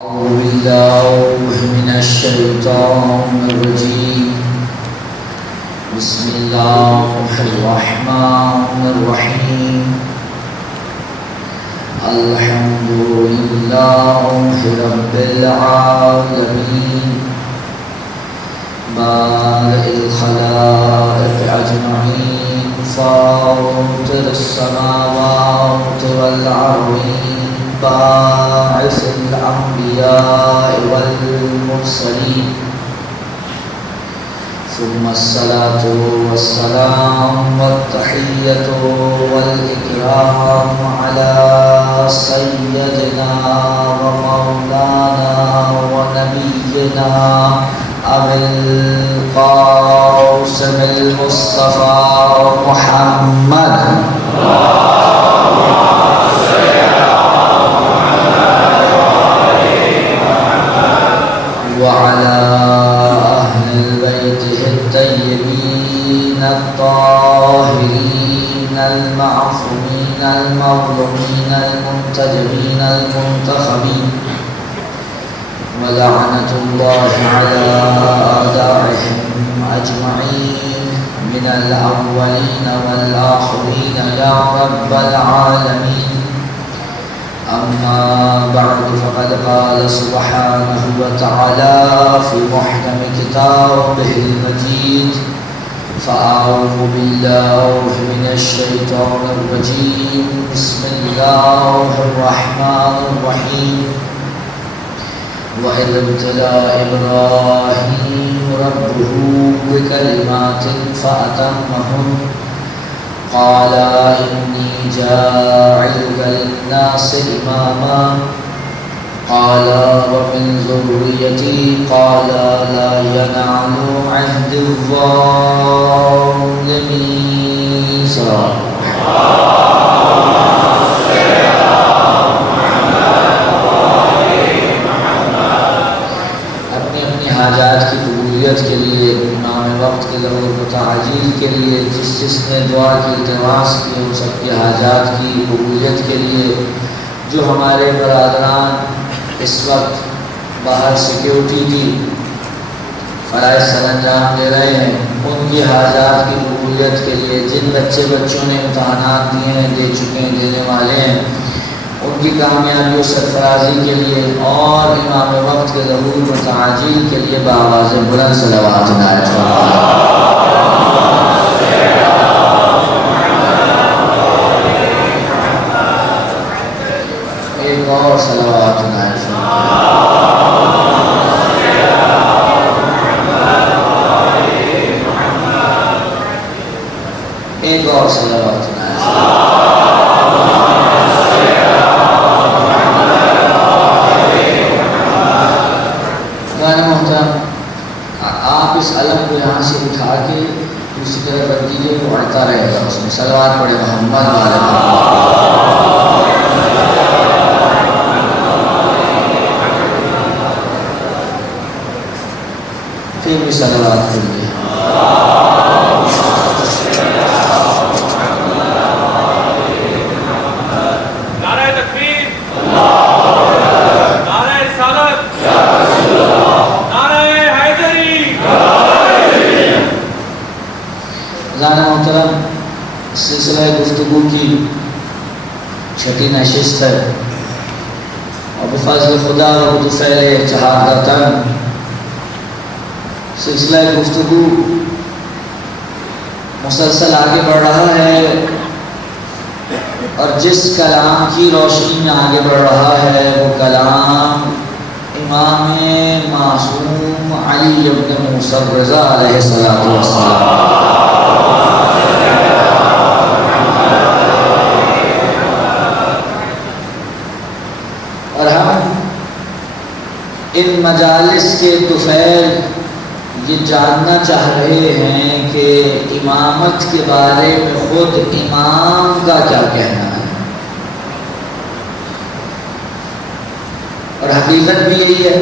أعوذ بالله من الشيطان الرجيم. بسم الله الرحمن الرحيم. الحمد لله رب العالمين بارئ الخلائق أجمعين فاطر السماوات والأرضين باعث الأنبياء والمرسلين ثم الصلاة والسلام والتحية والإكرام على سيدنا ومولانا ونبينا أبي القاسم المصطفى محمد وعلى أهل بيته الطيبين الطاهرين المعصومين المظلومين المنتجبين المنتخبين ولعنة الله على أعدائهم أجمعين من الأولين والآخرين يا رب العالمين. أما بعد فقد قال سبحانه وتعالى في محكم كتابه المجيد فأعوذ بالله من الشيطان الرجيم. بسم الله الرحمن الرحيم. وإذ ابتلى إبراهيم ربه بكلمات فأتمهن قال إني جاعلك للناس إماما قال ومن ذريتي قال لا ينال عهد الظالمين. اپنی اپنی حاجات کی قبولیت کے لیے امام وقت کے ظہور و تعجیل کے لیے جس نے دعا کی التماس کی ان سب کی حاجات کی قبولیت کے لیے جو ہمارے برادران اس وقت باہر سیکیورٹی کی فرائض سر انجام دے رہے ہیں ان کی حاجات کی قبولیت کے لیے جن بچوں نے امتحانات دیے ہیں دے چکے ہیں دینے والے ہیں ان کی کامیابی و سرفرازی کے لیے اور امام وقت کے ظہور و تعجیل کے لیے بآواز بلند صلوات عنایت فرمائیں. ایک اور صلوات عنایت فرمائیں. ایک اور صلوات عنایت فرمائیں. آپ اس علم کو یہاں سے اٹھا کے دوسری طرف رکھ دیجیے وہ اڑتا رہے گا اس میں صلوات پڑھے محمد والے پھر بھی صلوات پڑھیے. محترم سلسلہ گفتگو کی چھٹی نشست ہے اور بفضل خدا و بطفیل شہادتاً سلسلہ گفتگو مسلسل آگے بڑھ رہا ہے اور جس کلام کی روشنی میں آگے بڑھ رہا ہے وہ کلام امام معصوم علی ابن موسی الرضا علیہ السلام. ان مجالس کے طفیل یہ جاننا چاہ رہے ہیں کہ امامت کے بارے میں خود امام کا کیا کہنا ہے اور حقیقت بھی یہی ہے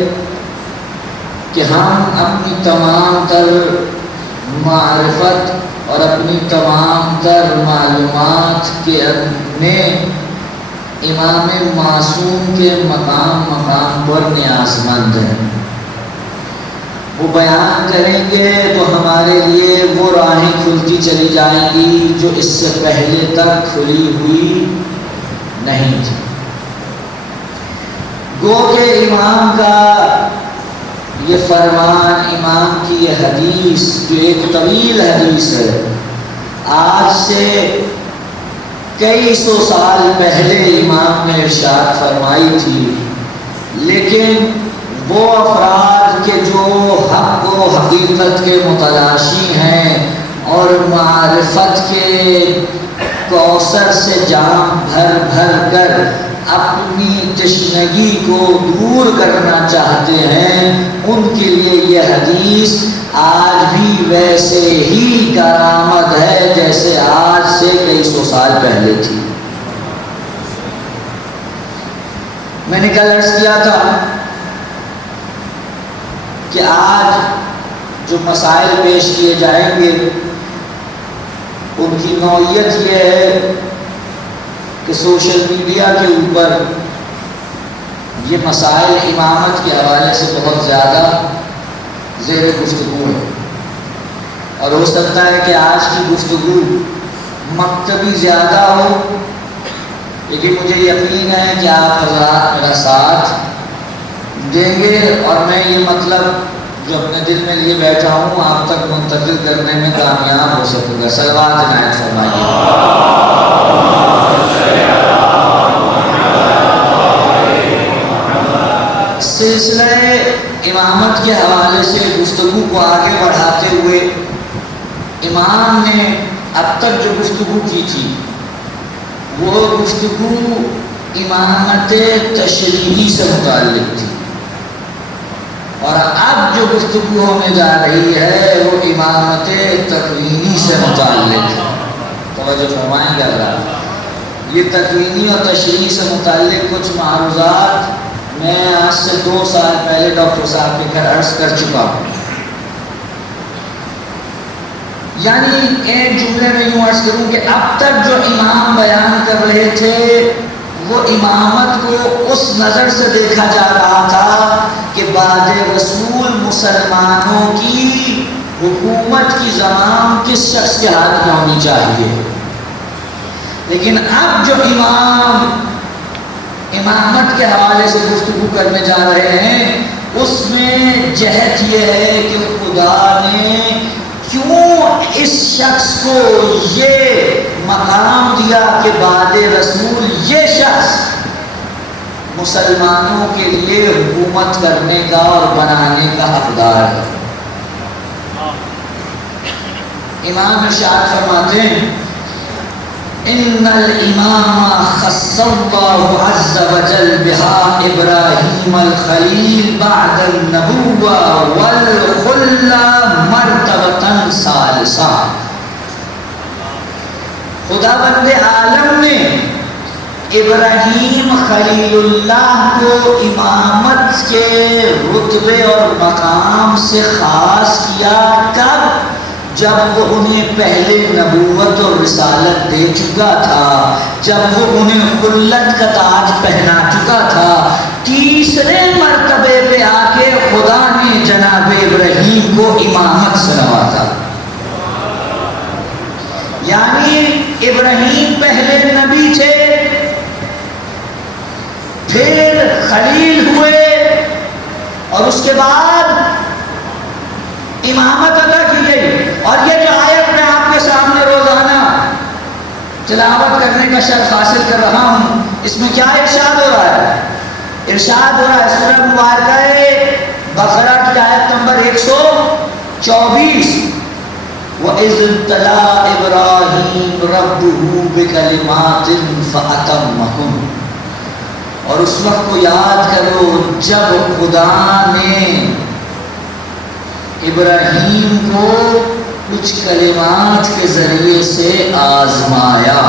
کہ ہم اپنی تمام تر معرفت اور اپنی تمام تر معلومات کے میں امام معصوم کے مقام مقام پر نیاز مند ہیں. وہ بیان کریں گے تو ہمارے لیے وہ راہیں کھلتی چلی جائیں گی جو اس سے پہلے تک کھلی ہوئی نہیں تھی. گو کہ امام کا یہ فرمان، امام کی یہ حدیث جو ایک طویل حدیث ہے، آج سے کئی سو سال پہلے امام نے ارشاد فرمائی تھی، لیکن وہ افراد کے جو حق و حقیقت کے متلاشی ہیں اور معرفت کے کوثر سے جام بھر بھر کر اپنی تشنگی کو دور کرنا چاہتے ہیں، ان کے لیے یہ حدیث آج بھی ویسے ہی کارآمد ہے جیسے آج سے کئی سو سال پہلے تھی. میں نے کل عرض کیا تھا کہ آج جو مسائل پیش کیے جائیں گے ان کی نوعیت یہ ہے کہ سوشل میڈیا کے اوپر یہ مسائل امامت کے حوالے سے بہت زیادہ زیر گفتگو ہے، اور ہو سکتا ہے کہ آج کی گفتگو مکتبی زیادہ ہو، لیکن مجھے یقین ہے کہ آپ حضرات میرا ساتھ دیں گے اور میں یہ مطلب جو اپنے دل میں لیے بیٹھا ہوں آپ تک منتقل کرنے میں کامیاب ہو سکوں گا. صلوات عنایت فرمائیے. سلسلہ امامت کے حوالے سے گفتگو کو آگے بڑھاتے ہوئے امام نے اب تک جو گفتگو کی تھی وہ گفتگو امامت تشریعی سے متعلق تھی، اور اب جو گفتگو ہونے جا رہی ہے وہ امامت تکوینی سے متعلق ہے. توجہ فرمائیں گے اللہ. یہ تکوینی اور تشریعی سے متعلق کچھ معروضات میں آج سے 2 سال پہلے ڈاکٹر صاحب کے گھر عرض کر چکا ہوں. یعنی ایک جملے میں یوں عرض کروں کہ اب تک جو امام بیان کر رہے تھے وہ امامت کو اس نظر سے دیکھا جا رہا تھا کہ بعد رسول مسلمانوں کی حکومت کی زمام کس شخص کے ہاتھ میں ہونی چاہیے. لیکن اب جو امام امامت کے حوالے سے گفتگو کرنے جا رہے ہیں اس میں جہت یہ ہے کہ خدا نے کیوں اس شخص کو یہ مقام دیا کہ بعد رسول یہ شخص مسلمانوں کے لیے حکومت کرنے کا اور بنانے کا حقدار ہے. امام ارشاد فرماتے ہیں ان الامام خص اللہ عز وجل بها ابراہیم الخلیل بعد النبوہ والخلہ مرتبۃ ثالثہ. خداوند عالم نے ابراہیم خلیل اللہ کو امامت کے رتبے اور مقام سے خاص کیا. کب؟ جب وہ انہیں پہلے نبوت اور رسالت دے چکا تھا، جب وہ انہیں خلت کا تاج پہنا چکا تھا. تیسرے مرتبے پہ آ کے خدا نے جناب ابراہیم کو امامت سے نوازا. یعنی ابراہیم پہلے نبی تھے، پھر خلیل ہوئے، اور اس کے بعد امامت عطا کی گئی. اور یہ جو آیت میں آپ کے سامنے روزانہ تلاوت کرنے کا شرف حاصل کر رہا ہوں، اس میں کیا ارشاد ہو رہا ہے؟ ارشاد ہو رہا ہے سورہ مبارکہ بقرہ کی آیت نمبر 124 وَإِذِ ابْتَلَىٰ إِبْرَاهِيمُ رَبُّهُ بِكَلِمَاتٍ فَأَتَمَّهُنَّ. اور اس وقت کو یاد کرو جب خدا نے ابراہیم کو کچھ کلمات کے ذریعے سے آزمایا.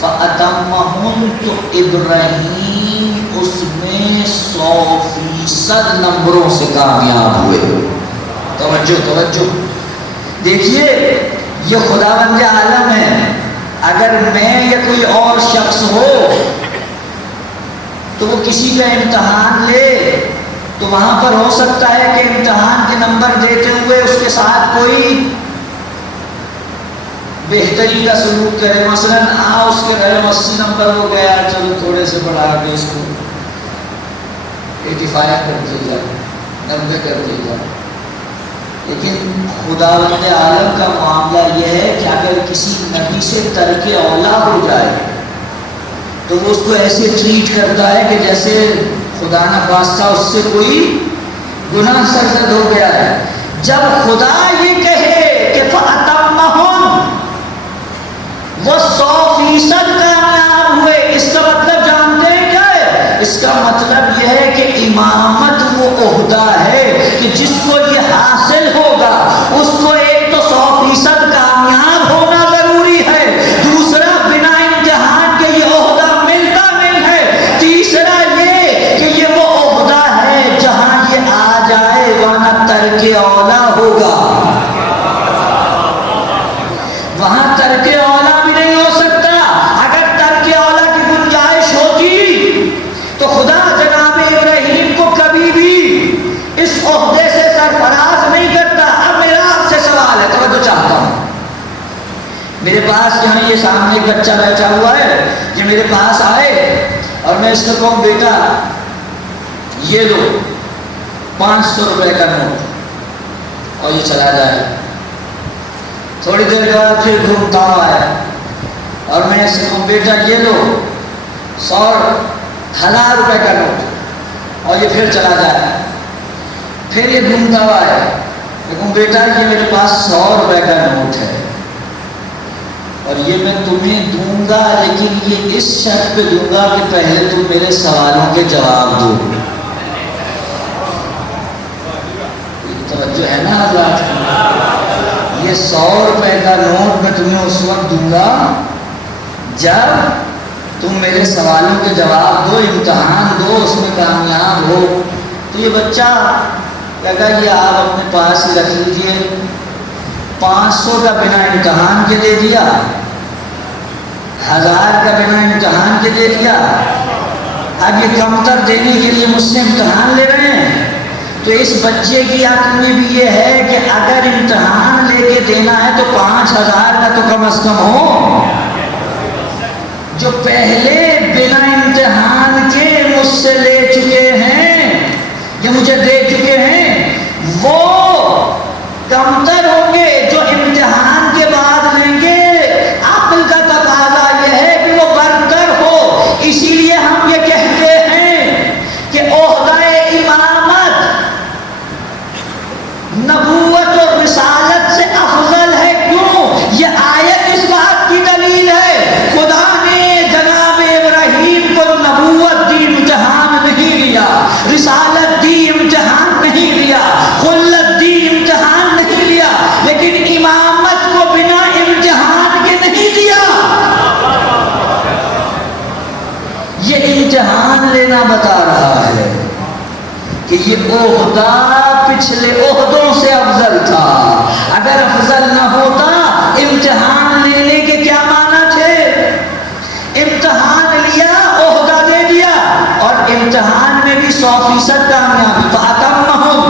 فَأَتَمَّهُنَّ، تو ابراہیم اس میں 100% نمبروں سے کامیاب ہوئے. توجہ دیکھیے، یہ خداوند عالم ہے اگر میں یا کوئی اور شخص ہو تو وہ کسی کا امتحان لے تو وہاں پر ہو سکتا ہے کہ امتحان کے نمبر دیتے ہوئے اس کے ساتھ کوئی بہتری کا سلوک کرے، مثلا اس کے گھر 80 نمبر ہو گیا، چلو تھوڑے سے بڑھا کے اس کو 85 کر دیا جائے، 90 کر دیا جائے۔ لیکن خداوند عالم کا معاملہ یہ ہے کہ اگر کسی نبی سے ترک اولا ہو جائے تو وہ اس کو ایسے ٹریٹ کرتا ہے کہ جیسے خدا نخواستہ اس سے کوئی گناہ سرزد ہو گیا ہے۔ جب خدا یہ کہے کہ فَأَتَمَّهُمْ، وہ 100% کامیاب ہوئے، اس کا مطلب جانتے ہیں کیا ہے؟ اس کا مطلب یہ ہے کہ امامت وہ عہدہ ہے کہ جس کو یہ حاصل ہوگا اس کو ایک تو 100% کامیاب ہونا ضروری ہے، دوسرا بنا امتحان کے یہ عہدہ ملتا نہیں ہے، تیسرا یہ کہ یہ وہ عہدہ ہے جہاں یہ آ جائے ورنہ ترک اولا ہوگا، وہاں ترک اولا بھی نہیں ہو سکتا۔ اگر ترک اولا کی گنجائش ہوتی تو خدا جناب ابراہیم کو کبھی بھی اس عہدے سے سرفراز نہیں کرتا۔ اب میرا آپ سے سوال ہے، توجہ چاہتا ہوں، میرے پاس یہاں یہ سامنے ایک بچہ بیٹھا ہوا ہے، یہ میرے پاس آئے اور میں اس کو کہوں بیٹا یہ لو 500 روپے کا نوٹ، اور یہ چلا جائے، تھوڑی دیر کے بعد پھر گھومتا ہوا ہے اور میں اس کو بیٹا یہ لو 100,000 روپے کا نوٹ، اور یہ پھر چلا جائے، پھر یہ گھومتا ہوا ہے، میں کہوں بیٹا یہ میرے پاس 100 روپے کا نوٹ ہے اور یہ میں تمہیں دوں گا، لیکن یہ اس شرط پہ دوں گا کہ پہلے تم میرے سوالوں کے جواب دو۔ توجہ ہے نا حضرات؟ یہ 100 روپے کا نوٹ میں تمہیں اس وقت دوں گا جب تم میرے سوالوں کے جواب دو، امتحان دو، اس میں کامیاب ہو۔ تو یہ بچہ کہا یہ آپ اپنے پاس ہی رکھ لیجئے، 500 کا بنا امتحان کے دے دیا، 1000 کا بنا امتحان کے دے دیا، اب یہ کمتر دینے کے لیے مجھ سے امتحان لے رہے ہیں۔ تو اس بچے کی عقل میں بھی یہ ہے کہ اگر امتحان لے کے دینا ہے تو 5000 کا تو کم از کم ہو۔ جو پہلے بنا امتحان کے مجھ سے لے چکے ہیں یا مجھے دے چکے ہیں وہ کمتر ہوں گے، جو امتحان کے بعد لیں گے عقل کا تقاضا یہ ہے کہ وہ برتر ہو۔ اسی لیے ہم یہ کہتے ہیں کہ عہدہ امامت نبوت اور رسالت سے افضل ہے۔ کیوں؟ یہ آیت اس بات کی دلیل ہے، خدا نے جناب ابراہیم کو نبوت دی، امتحان نہیں لیا، رسالت دی، امتحان نہیں لیا، خلت دی، امتحان نہیں لیا، لیکن امامت کو بنا امتحان کے نہیں دیا۔ یہ امتحان لینا بتا رہا ہے کہ یہ عہدہ پچھلے عہدوں سے افضل تھا۔ اگر افضل نہ ہوتا امتحان لینے کے کیا معنی تھے؟ امتحان لیا، عہدہ دے دیا، اور امتحان میں بھی 100% کامیابی، فَأَتَمَّهُمْ،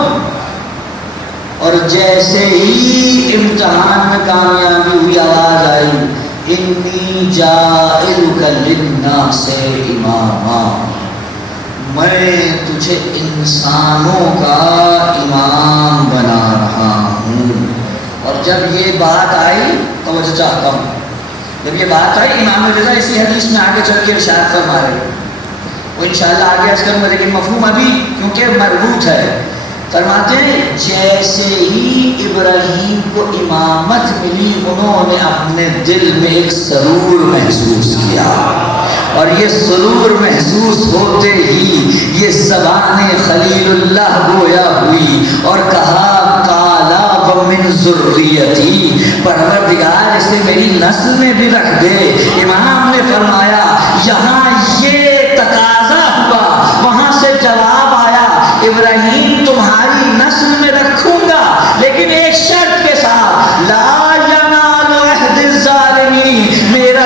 اور جیسے ہی امتحان میں کامیابی ہوئی آواز آئی انی جاعلک للناس اماما، میں تجھے انسانوں کا امام بنا رہا ہوں۔ اور جب یہ بات آئی، توجہ چاہتا ہوں، جب یہ بات آئی امام رضا اسی حدیث میں آگے چل کے ارشاد فرما رہے ہیں، وہ انشاءاللہ آگے عرض کروں گا، لیکن مفہوم ابھی کیونکہ مربوط ہے۔ فرماتے ہیں جیسے ہی ابراہیم کو امامت ملی انہوں نے اپنے دل میں ایک سرور محسوس کیا، اور یہ سرور محسوس ہوتے ہی یہ زبان خلیل اللہ گویا ہوئی اور کہا قالا ومن ذریتی، پروردگار اسے میری نسل میں بھی رکھ دے۔ امام نے فرمایا یہاں یہ تقاضا ہوا، وہاں سے جواب آیا ابراہیم تمہاری نسل میں رکھوں گا، لیکن ایک شرط کے ساتھ، لا ینال عہد الظالمین، میرا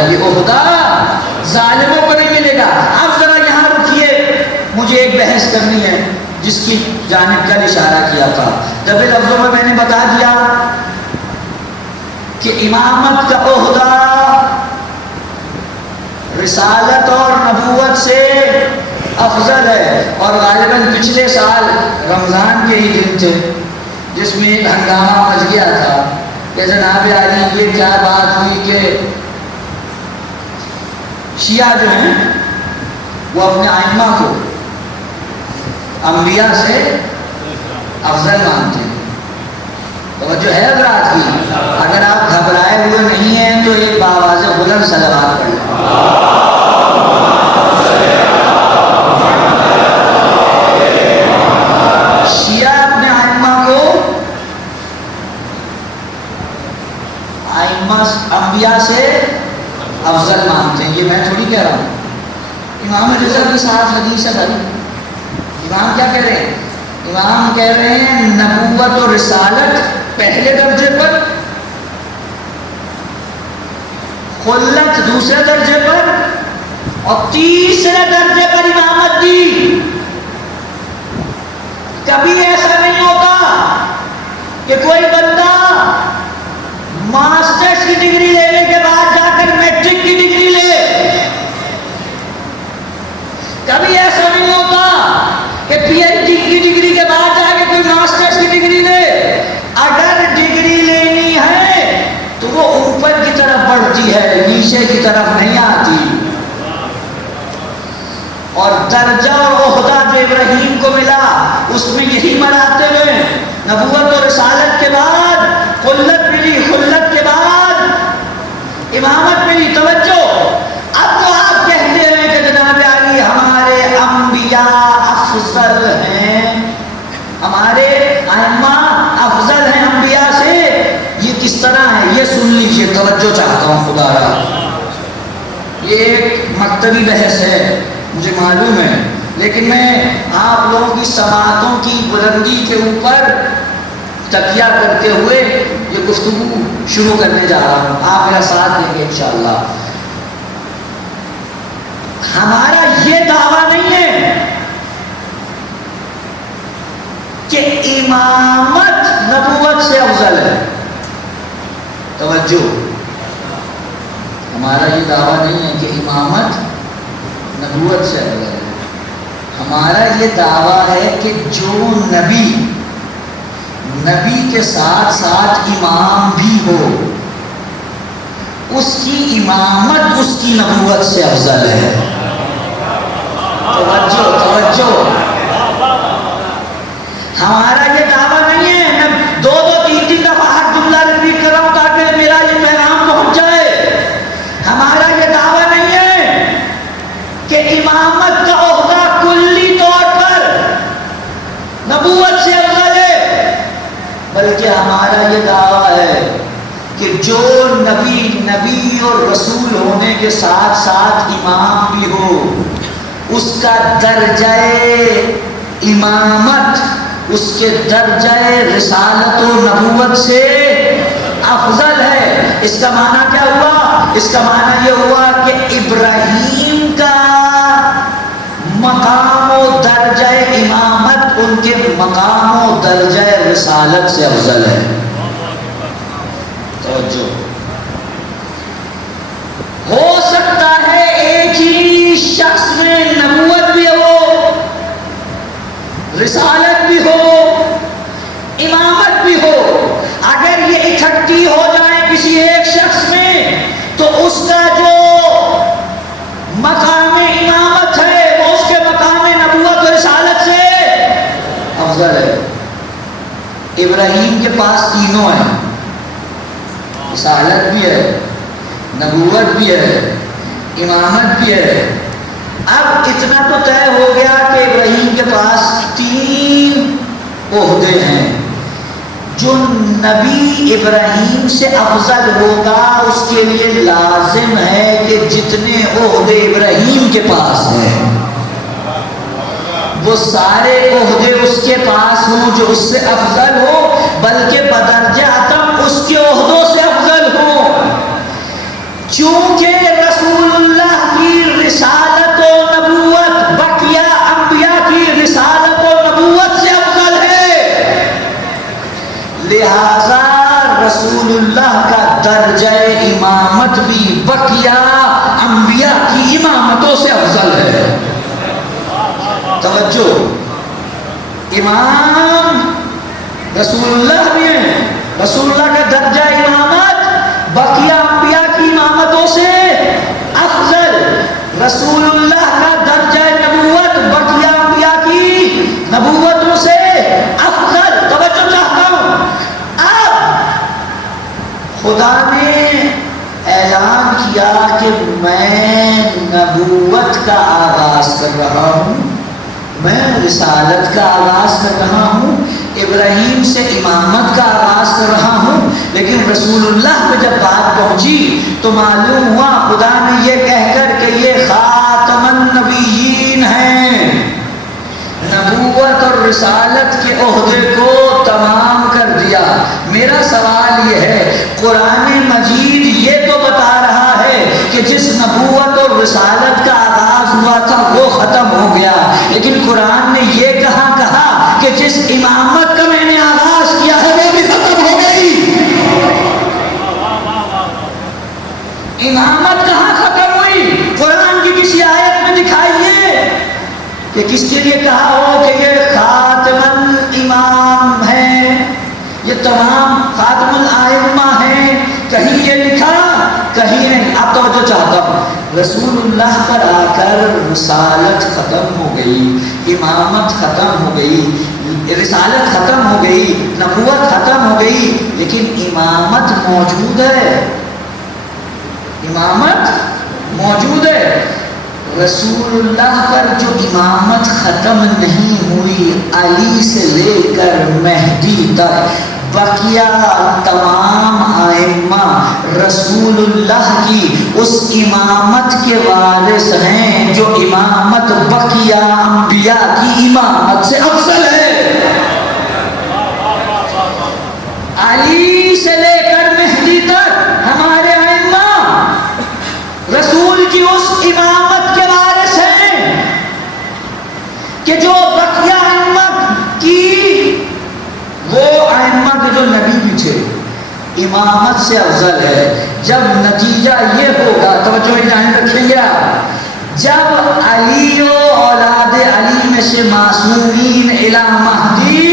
ہے، یہ عہدہ ظالموں کو نہیں ملے گا۔ اب ذرا یہاں رکیے، مجھے ایک بحث کرنی ہے جس کی جانب کا اشارہ کیا تھا۔ دبے لفظوں میں نے بتا دیا کہ امامت کا عہدہ رسالت اور نبوت سے افضل ہے، اور غالباً پچھلے سال رمضان کے ہی دن تھے جس میں ایک ہنگامہ مچ گیا تھا کہ جناب عالی یہ کیا بات ہوئی کہ شیعہ جو ہیں وہ اپنے ائمہ کو انبیاء سے افضل مانتے ہیں۔ توجہ ہے حضرات کی؟ اگر آپ گھبرائے ہوئے نہیں ہیں تو ایک باواز بلند صلوات پڑھ لیں۔ شیعہ اپنے ائمہ کو انبیاء سے افضل مانتے ہیں۔ یہ میں تھوڑی کہہ رہا ہوں، امام رضا کی صاف حدیث ہے بھائی۔ امام کیا کہہ رہے ہیں؟ امام کہہ رہے ہیں نبوت اور رسالت پہلے درجے پر، خلت دوسرے درجے پر، اور تیسرے درجے پر امامت دی۔ کبھی ایسا نہیں ہوتا کہ کوئی بندہ ماسٹرز کی ڈگری لینے کے بعد جا کر میٹرک کی ڈگری لے، کبھی ایسا نہیں ہوتا کہ پی ایچ ڈی کی ڈگری کے بعد جا کے کوئی ماسٹرز کی ڈگری لے۔ اگر ڈگری لینی ہے تو وہ اوپر کی طرف بڑھتی ہے، نیچے کی طرف نہیں آتی۔ اور درجہ اور عہدہ جو ابراہیم کو ملا اس میں یہی مراتب ہیں، نبوت اور رسالت کے بعد خلت ملی، خلت کے بعد امامت ملی۔ توجہ، اب تو آپ کہتے ہیں کہ جناب علی ہمارے انبیاء افضل ہیں، ہمارے ائمہ افضل ہیں انبیاء سے۔ یہ کس طرح ہے یہ سن لیجئے، توجہ چاہتا ہوں خدا را۔ یہ ایک مکتبی بحث ہے مجھے معلوم ہے، لیکن میں آپ لوگوں کی سماعتوں کی بلندی کے اوپر تکیہ کرتے ہوئے یہ گفتگو شروع کرنے جا رہا ہوں، آپ میرا ساتھ دیں گے انشاءاللہ۔ ہمارا یہ دعویٰ نہیں ہے کہ امامت نبوت سے افضل ہے۔ توجہ، ہمارا یہ دعویٰ نہیں ہے کہ امامت نبوت سے افضل ہے۔ ہمارا یہ دعویٰ ہے کہ جو نبی کے ساتھ ساتھ امام بھی ہو، اس کی امامت اس کی نبوت سے افضل ہے۔ توجہ توجہ، ہمارا یہ دعویٰ نہیں ہے، میں دو تین دفعہ ہر جملہ ریپیٹ کر رہا ہوں تاکہ میرا یہ پیغام پہنچ جائے۔ ہمارا یہ دعویٰ نہیں ہے کہ امامت کا عہدہ کلی طور پر نبوت سے افضل ہے، بلکہ ہمارا یہ دعویٰ ہے کہ جو نبی اور رسول ہونے کے ساتھ ساتھ امام بھی ہو، اس کا درجہ امامت اس کے درجہ رسالت و نبوت سے افضل ہے۔ اس کا معنی کیا ہوا؟ اس کا معنی یہ ہوا کہ ابراہیم کا مقام و درجہ امامت ان کے مقام و درجہ رسالت سے افضل ہے۔ توجہ، ہو سکتا ہے ایک ہی شخص میں نبوت بھی ہو، رسالت بھی ہو، امامت بھی ہو۔ اگر یہ اکٹھی ہو جائے کسی ایک شخص میں تو اس کا جو مقام امامت ہے وہ اس کے مقام نبوت و رسالت سے افضل ہے۔ ابراہیم کے پاس تینوں ہیں، رسالت بھی ہے، نبوت بھی ہے، امامت بھی ہے۔ اب اتنا تو طے ہو گیا کہ ابراہیم کے پاس تین عہدے ہیں۔ جو نبی ابراہیم سے افضل ہوگا اس کے لیے لازم ہے کہ جتنے عہدے ابراہیم کے پاس ہیں وہ سارے عہدے اس کے پاس ہوں جو اس سے افضل ہو، بلکہ بدرجہ اتم اس کے عہدوں سے افضل ہوں۔ چونکہ امامت بھی بقیہ انبیاء کی امامتوں سے افضل ہے. توجہ، امام رسول اللہ بھی ہیں، رسول اللہ کا درجہ امامت بقیہ انبیاء کی امامتوں سے افضل. رسول اللہ کا درجہ نبوت بقیہ انبیاء کی نبوتوں سے افضل. توجہ چاہتا ہوں. اب خدا نے اعلان کیا کہ میں نبوت کا آغاز کر رہا ہوں، میں رسالت کا آغاز کر رہا ہوں، ابراہیم سے امامت کا آغاز کر رہا ہوں. لیکن رسول اللہ پہ جب بات پہنچی تو معلوم ہوا خدا نے یہ کہہ کر کہ یہ خاتم النبیین ہیں، نبوت اور رسالت کے عہدے کو تمام کر دیا. میرا سوال یہ ہے، قرآن مجید یہ تو بتا رہا ہے کہ جس نبوت اور رسالت کا آغاز ہوا تھا وہ ختم ہو گیا، لیکن قرآن نے یہ کہا کہ جس امامت کا میں نے آغاز کیا ہے وہ بھی ختم ہو گئی. امامت کہاں ختم ہوئی؟ قرآن کی کسی آیت میں دکھائیے کہ کس کے لیے کہا ہو کہ یہ خاتم الامام ہے، یہ تمام خاتم الائمہ ہیں. کہیں یہ لکھا؟ کہیں نہیں. اب توجہ چاہتا ہوں، رسول اللہ پر آ کر رسالت ختم ہو گئی، امامت ختم ہو گئی، رسالت ختم ہو گئی، نبوت ختم ہو گئی، لیکن امامت موجود ہے. امامت موجود ہے. رسول اللہ پر جو امامت ختم نہیں ہوئی، علی سے لے کر مہدی تک بقیہ تمام ائمہ رسول اللہ کی اس امامت کے وارث ہیں جو امامت بقیہ انبیاء کی امامت سے افضل ہے. علی سے لے کر مہدی تک ہمارے ائمہ رسول کی اس امامت کے وارث ہیں کہ جو بقیہ ائمہ کی، وہ ائمہ کے جو نبی بھی تھے، امامت سے افضل ہے. جب نتیجہ یہ ہوگا، توجہ ذہن رکھیں گے آپ، جب علی و اولاد علی میں سے معصومین الی مہدی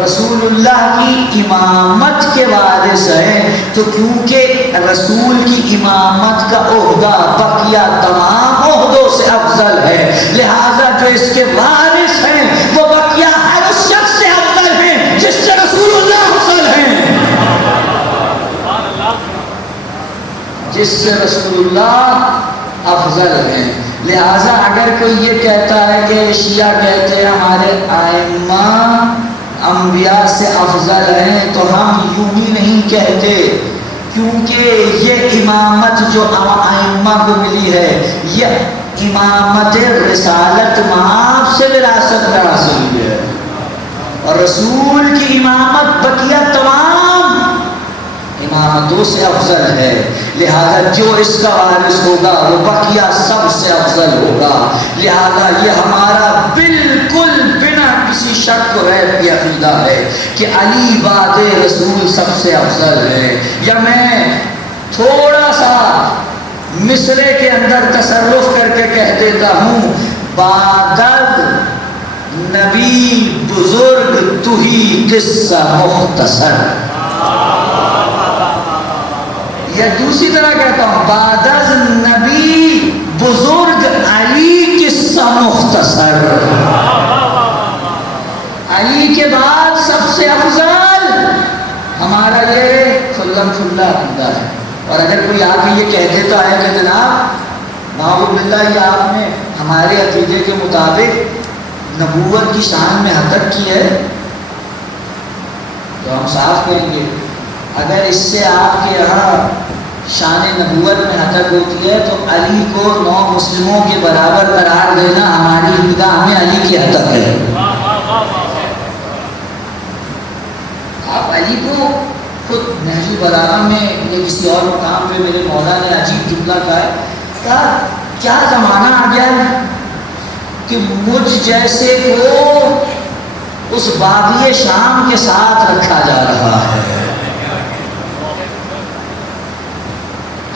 رسول اللہ کی امامت کے وارث ہیں، تو کیونکہ رسول کی امامت کا عہدہ بقیہ تمام عہدوں سے افضل ہے، لہذا جو اس کے وارث ہیں وہ بقیہ ہر اس شخص سے افضل ہیں جس سے رسول اللہ افضل ہیں، جس سے رسول اللہ افضل ہیں. لہذا اگر کوئی یہ کہتا ہے کہ شیعہ کہتے ہیں ہمارے ائمہ انبیاء سے افضل ہیں، تو ہم یوں ہی نہیں کہتے، کیونکہ یہ امامت جو ائمہ کو ملی ہے یہ امامت رسالت مآب سے وراثت میں حاصل ہوئی ہے، اور رسول کی امامت بقیہ تمام امامتوں سے افضل ہے. لہذا جو اس کا وارث ہوگا وہ بقیہ سب سے افضل ہوگا. لہذا یہ ہمارا بالکل بنا کسی شک و ریب کی عقیدہ ہے کہ علی بعد رسول سب سے افضل ہے. یا میں تھوڑا سا مصرے کے اندر تصرف کر کے کہہ دیتا ہوں، بعد نبی بزرگ تو ہی قصہ مختصر. یا دوسری طرح کہتا ہوں، بعد از نبی بزرگ علی قصہ مختصر. علی کے بعد سب سے افضل ہمارا یہ کھلم کھلا عقیدہ ہے. اور اگر کوئی آپ یہ کہہ دیتا ہے کہ جناب معاذ باللہ یہ آپ نے ہمارے عقیدے کے مطابق نبوت کی شان میں حتک کی ہے، تو ہم صاف کہیں گے اگر اس سے آپ کے یہاں شان نبوت میں حتک ہوتی ہے تو علی کو 9 مسلموں کے برابر قرار دینا ہماری نگاہ میں علی کی حتک ہے. آپ علی کو خود نہج البلاغہ میں یا کسی اور مقام پہ میرے مولا نے عجیب جملہ کہا ہے، کہا کیا زمانہ آ گیا ہے کہ مجھ جیسے کو اس وادی شام کے ساتھ رکھا جا رہا ہے.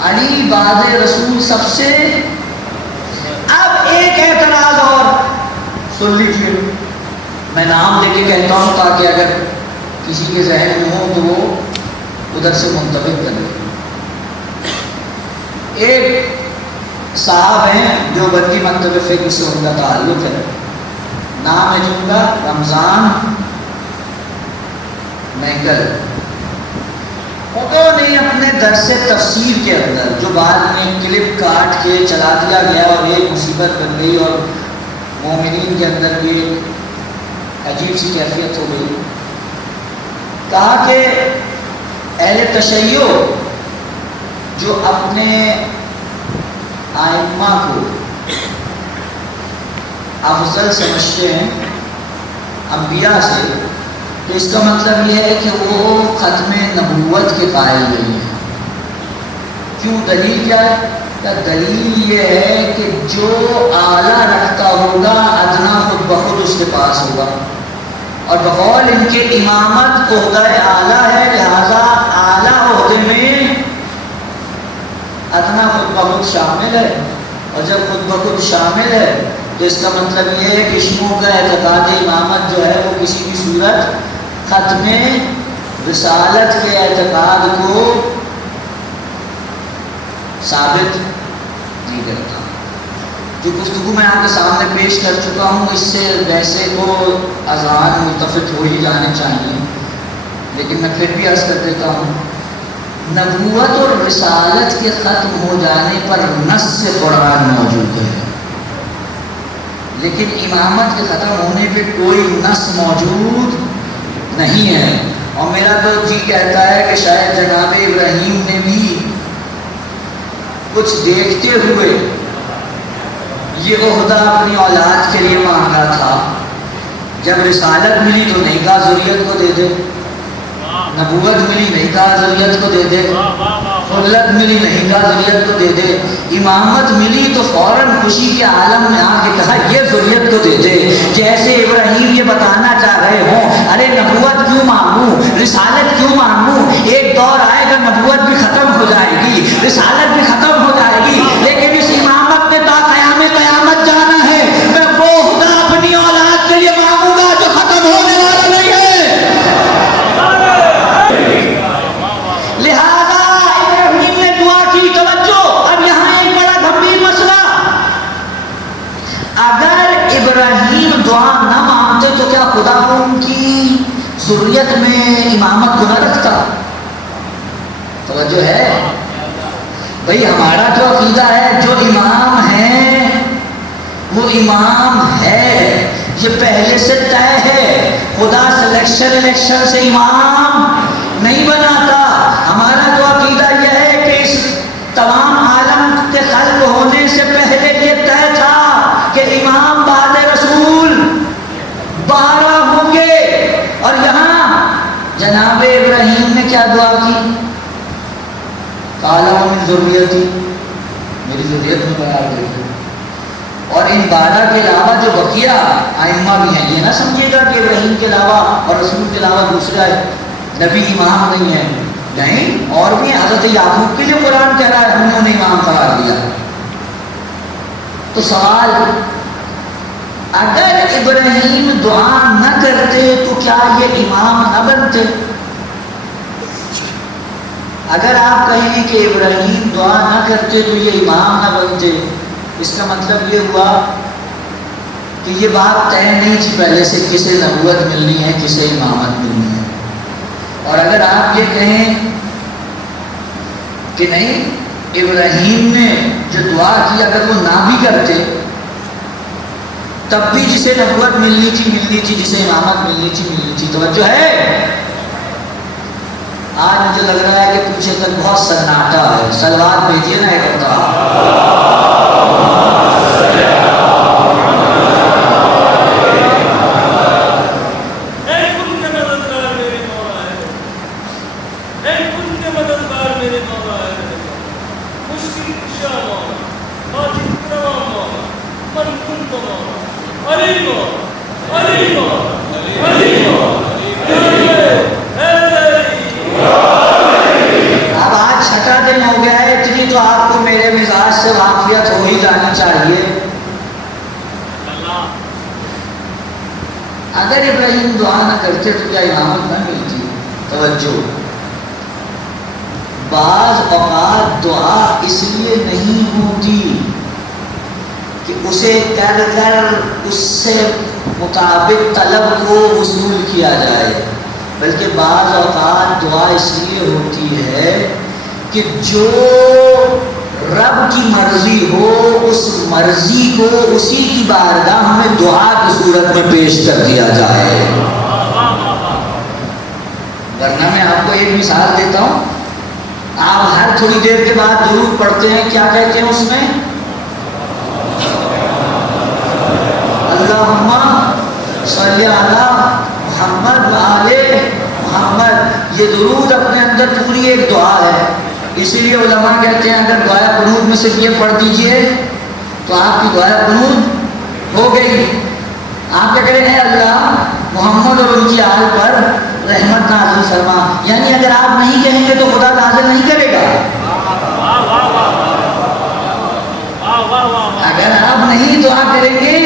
علی بعد رسول سب سے. اب ایک اعتراض اور سن لیجیے، میں نام لے کے کہتا ہوں تاکہ اگر کسی کے ذہن میں ہو تو وہ ادھر سے منتخب کرے. ایک صاحب ہیں جو بندی مکتب فقہ سے ان کا تعلق ہے، نام ہے جن کا رمضان مہنگل. انہوں نے اپنے درس تفسیر کے اندر جو بعد میں کلپ کاٹ کے چلا دیا گیا اور ایک مصیبت بن گئی اور مومنین کے اندر یہ عجیب سی کیفیت ہو گئی، کہا کہ اہل تشیع جو اپنے ائمہ کو افضل سمجھتے ہیں انبیاء سے، تو اس کا مطلب یہ ہے کہ وہ ختم نبوت کے قائل نہیں ہیں. کیوں؟ دلیل کیا ہے؟ دلیل یہ ہے کہ جو اعلیٰ رکھتا ہوگا ادنا خود بخود اس کے پاس ہوگا، اور بقول ان کے امامت عہدہ اعلیٰ ہے، لہذا اعلیٰ عہدے میں ادنا خود بخود شامل ہے. اور جب خود بخود شامل ہے تو اس کا مطلب یہ ہے کہ شیعوں کا اعتقاد امامت جو ہے وہ کسی بھی صورت ختم رسالت کے اعتقاد کو ثابت نہیں کرتا. جو گفتگو میں آپ کے سامنے پیش کر چکا ہوں اس سے ویسے تو اذہان متفق ہو ہی جانے چاہیے، لیکن میں پھر بھی عرض کر دیتا ہوں، نبوت اور رسالت کے ختم ہو جانے پر نص قرآن موجود ہے، لیکن امامت کے ختم ہونے پہ کوئی نص موجود نہیں ہے. اور میرا تو جی کہتا ہے کہ شاید جناب ابراہیم نے بھی کچھ دیکھتے ہوئے یہ عہدہ اپنی اولاد کے لیے مانگا تھا. جب رسالت ملی تو نہیں کہا ذریت کو دے دے، نبوت ملی نہیں کہا ذریت کو دے دے، خلت ملی نہیں کہا ذریت کو دے دے، امامت ملی تو فوراً خوشی کے عالم میں آ کے کہا یہ ذریت کو دے دے. جیسے ابراہیم یہ بتانا چاہ رہے ہوں ارے نبوت کیوں مانگوں، رسالت کیوں مانگوں، ایک دور آئے گا نبوت بھی ختم ہو جائے گی، رسالت بھی ختم ہو جائے گی، لیکن اس امامت نے تا قیام قیامت جانا ہے. میں وہ خدا اپنی اولاد کے لیے مانگوں گا جو ختم ہونے والا نہیں ہے. لہذا ابراہیم نے دعا کی. توجہ، اب یہاں ایک بڑا گھمبیر مسئلہ، اگر ابراہیم دعا نہ مانگتے تو کیا خدا ان کی ذریت میں امامت کو نہ رکھتا؟ توجہ ہے بھئی، ہمارا جو عقیدہ ہے جو امام ہے وہ امام ہے، یہ پہلے سے طے ہے. خدا الیکشن سے امام نہیں بناتا. ہمارا جو عقیدہ یہ ہے کہ اس تمام عالم کے خلق ہونے سے پہلے یہ طے تھا کہ امام بعد رسول 12 ہوں گے. اور یہاں جناب ابراہیم نے کیا دعا کی؟ قال من ذریتی، میری ذریت میں قرار دے. اور ان 12 کے علاوہ جو بقیہ ائمہ بھی ہیں، یہ نہ سمجھے گا کہ ابراہیم کے علاوہ اور رسول کے علاوہ دوسرا نبی امام نہیں ہے، نہیں، اور بھی حضرت یعقوب کے لیے قرآن کہہ رہا ہے ہم نے انہیں امام قرار دیا. تو سوال، اگر ابراہیم دعا نہ کرتے تو کیا یہ امام نہ بنتے؟ اگر آپ کہیں کہ ابراہیم دعا نہ کرتے تو یہ امام نہ بنتے، اس کا مطلب یہ ہوا کہ یہ بات طے نہیں تھی پہلے سے کسے نبوت ملنی ہے کسے امامت ملنی ہے. اور اگر آپ یہ کہیں کہ نہیں، ابراہیم نے جو دعا کی اگر وہ نہ بھی کرتے تب بھی جسے نبوت ملنی تھی، جسے امامت ملنی تھی. توجہ ہے؟ آج مجھے لگ رہا ہے کہ پیچھے تک بہت سناٹا ہے. سلوات بھیجیے نا ایک اگر ابراہیم دعا نہ کرتے تو کیا امامت نہ ملتی؟ توجہ، بعض اوقات دعا اس لیے نہیں ہوتی کہ اسے کر کر اس سے مطابق طلب کو وصول کیا جائے، بلکہ بعض اوقات دعا اس لیے ہوتی ہے کہ جو رب کی مرضی ہو اس مرضی کو اسی کی بارگاہ میں دعا کی صورت میں پیش کر دیا جائے۔ ورنہ میں آپ کو ایک مثال دیتا ہوں، آپ ہر تھوڑی دیر کے بعد درود پڑھتے ہیں، کیا کہتے ہیں اس میں؟ اللہم صلی علی محمد وآل محمد۔ یہ درود اپنے اندر پوری ایک دعا ہے، اسی لیے علماء کہتے ہیں اگر دعائے قنوت میں صرف یہ پڑھ دیجئے تو آپ کی دعائے قنوت ہو گئی۔ آپ کیا کریں؟ اے اللہ محمد اور ان کی آل پر رحمت نازل فرما، یعنی اگر آپ نہیں کہیں گے تو خدا نازل نہیں کرے گا۔ اگر آپ نہیں دعا کریں گے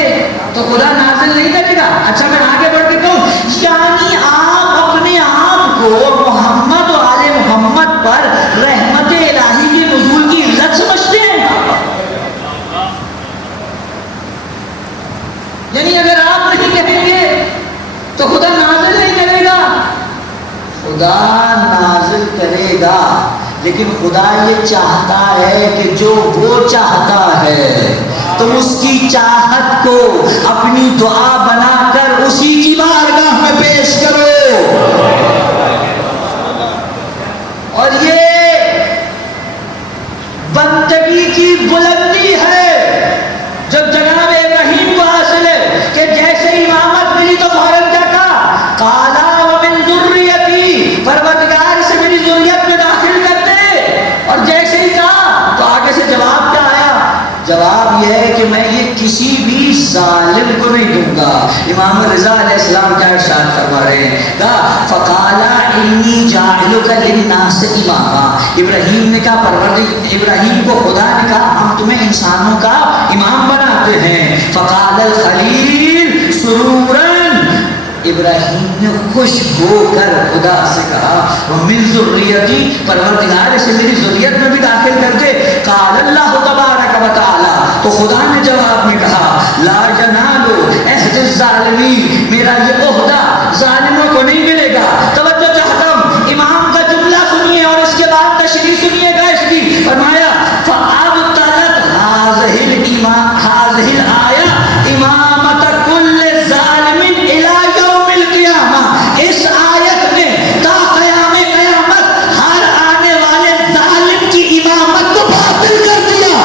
تو خدا نازل نہیں کرے گا۔ اچھا میں آگے بڑھ کے کہوں، یعنی آپ اپنے آپ کو محمد و آل محمد پر رحمت الہی کے نزول کی علت سمجھتے ہیں؟ یعنی اگر آپ نہیں کہیں گے تو خدا نازل نہیں کرے گا؟ خدا نازل کرے گا، لیکن خدا یہ چاہتا ہے کہ جو وہ چاہتا ہے تم اس کی چاہت کو اپنی دعا بنا کر اسی کی بارگاہ میں پیش کرو۔ اور یہ بندگی کی بلندی ہے جب جناب ابراہیم کو حاصل ہے کہ جیسے امامت ملی تو فوراً کیا کہا؟ قالا ومن ذریتی، پروردگار سے میری ذریت میں داخل کر دے۔ اور جیسے ہی کہا تو آگے سے جواب کیا آیا؟ جواب یہ ہے کہ میں یہ کسی بھی ظالم کو نہیں دوں گا۔ امام رضا علیہ السلام کیا ارشاد فرما رہے ہیں؟ کہا فقالا انی جاعلک للناس اماما۔ ابراہیم نے کہا ابراہیم کو خدا نے کہا ہم تمہیں انسانوں کا امام بناتے ہیں۔ فقال الخلیل سروراً، ابراہیم نے خوش ہو کر خدا سے کہا ومن ذریتی، پروردگار سے میری ذریت میں بھی داخل کر دے۔ قال اللہ تبارک و تعالی، تو خدا نے جواب میں کہا لا ینال عہد الظالمین، میرا یہ عہدہ ظالموں کو نہیں ملے گا۔ توجہ چاہتا ہوں، امام کا جملہ سنیے اور اس کے بعد تشریح سنیے گا اس کی۔ فرمایا فَأَبْطَلَتْ هَذِهِ الْآيَةُ إِمَامَةَ كُلِّ ظَالِمٍ إِلَى يَوْمِ الْقِيَامَةِ، اس آیت نے تا قیام قیامت ہر آنے والے ظالم کی امامت کو باطل کر دیا۔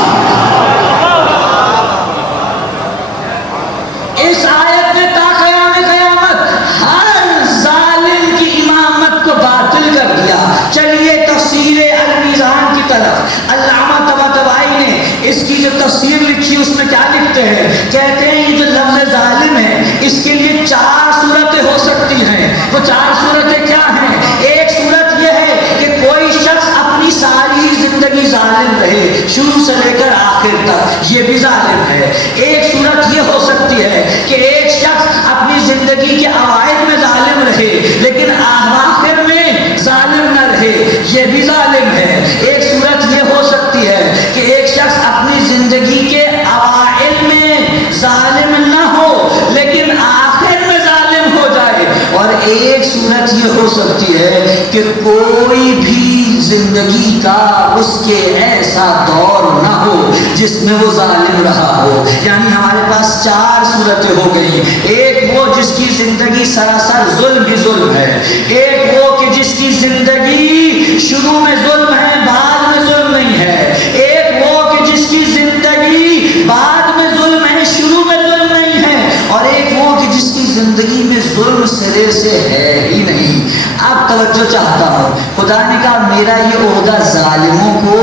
اس آیت نے تا قیام قیامت ہر ظالم کی امامت کو باطل کر دیا۔ چلیے تفسیر المیزان کی طرف، علامہ طباطبائی نے اس کی جو تفسیر لکھی اس میں کیا لکھتے ہیں؟ کہتے ہیں یہ جو لفظ ظالم ہے اس کے لیے 4 صورتیں ہو سکتی ہیں۔ وہ 4 صورتیں کیا ہیں؟ ایک صورت یہ ہے کہ کوئی شخص اپنی ساری زندگی ظالم رہے، شروع سے لے کر آخر تک، یہ بھی ظالم ہے۔ ایک صورت یہ ہو سکتی ہے کہ ایک شخص اپنی زندگی کے اوائل میں ظالم رہے لیکن آخر میں ظالم نہ رہے، یہ بھی ظالم ہے۔ ایک صورت یہ ہو سکتی ہے کہ ایک شخص اپنی زندگی کے اوائل میں ظالم نہ ہو لیکن آخر میں ظالم ہو جائے۔ اور ایک صورت یہ ہو سکتی ہے کہ کوئی بھی زندگی کا اس کے ایسا دور نہ ہو جس میں وہ ظالم رہا ہو۔ یعنی ہمارے پاس 4 صورتیں ہو گئی۔ ایک وہ جس کی زندگی سراسر ظلم ہی ظلم ہے، ایک وہ کہ جس کی زندگی شروع میں ظلم ہے بعد میں ظلم نہیں ہے، ایک وہ کہ جس کی زندگی بعد میں ظلم ہے شروع میں ظلم نہیں ہے، اور ایک وہ کہ جس کی زندگی میں ظلم سرے سے ہے ہی نہیں۔ اب توجہ چاہتا ہوں، خدا نے کہا میرا یہ عہدہ ظالموں کو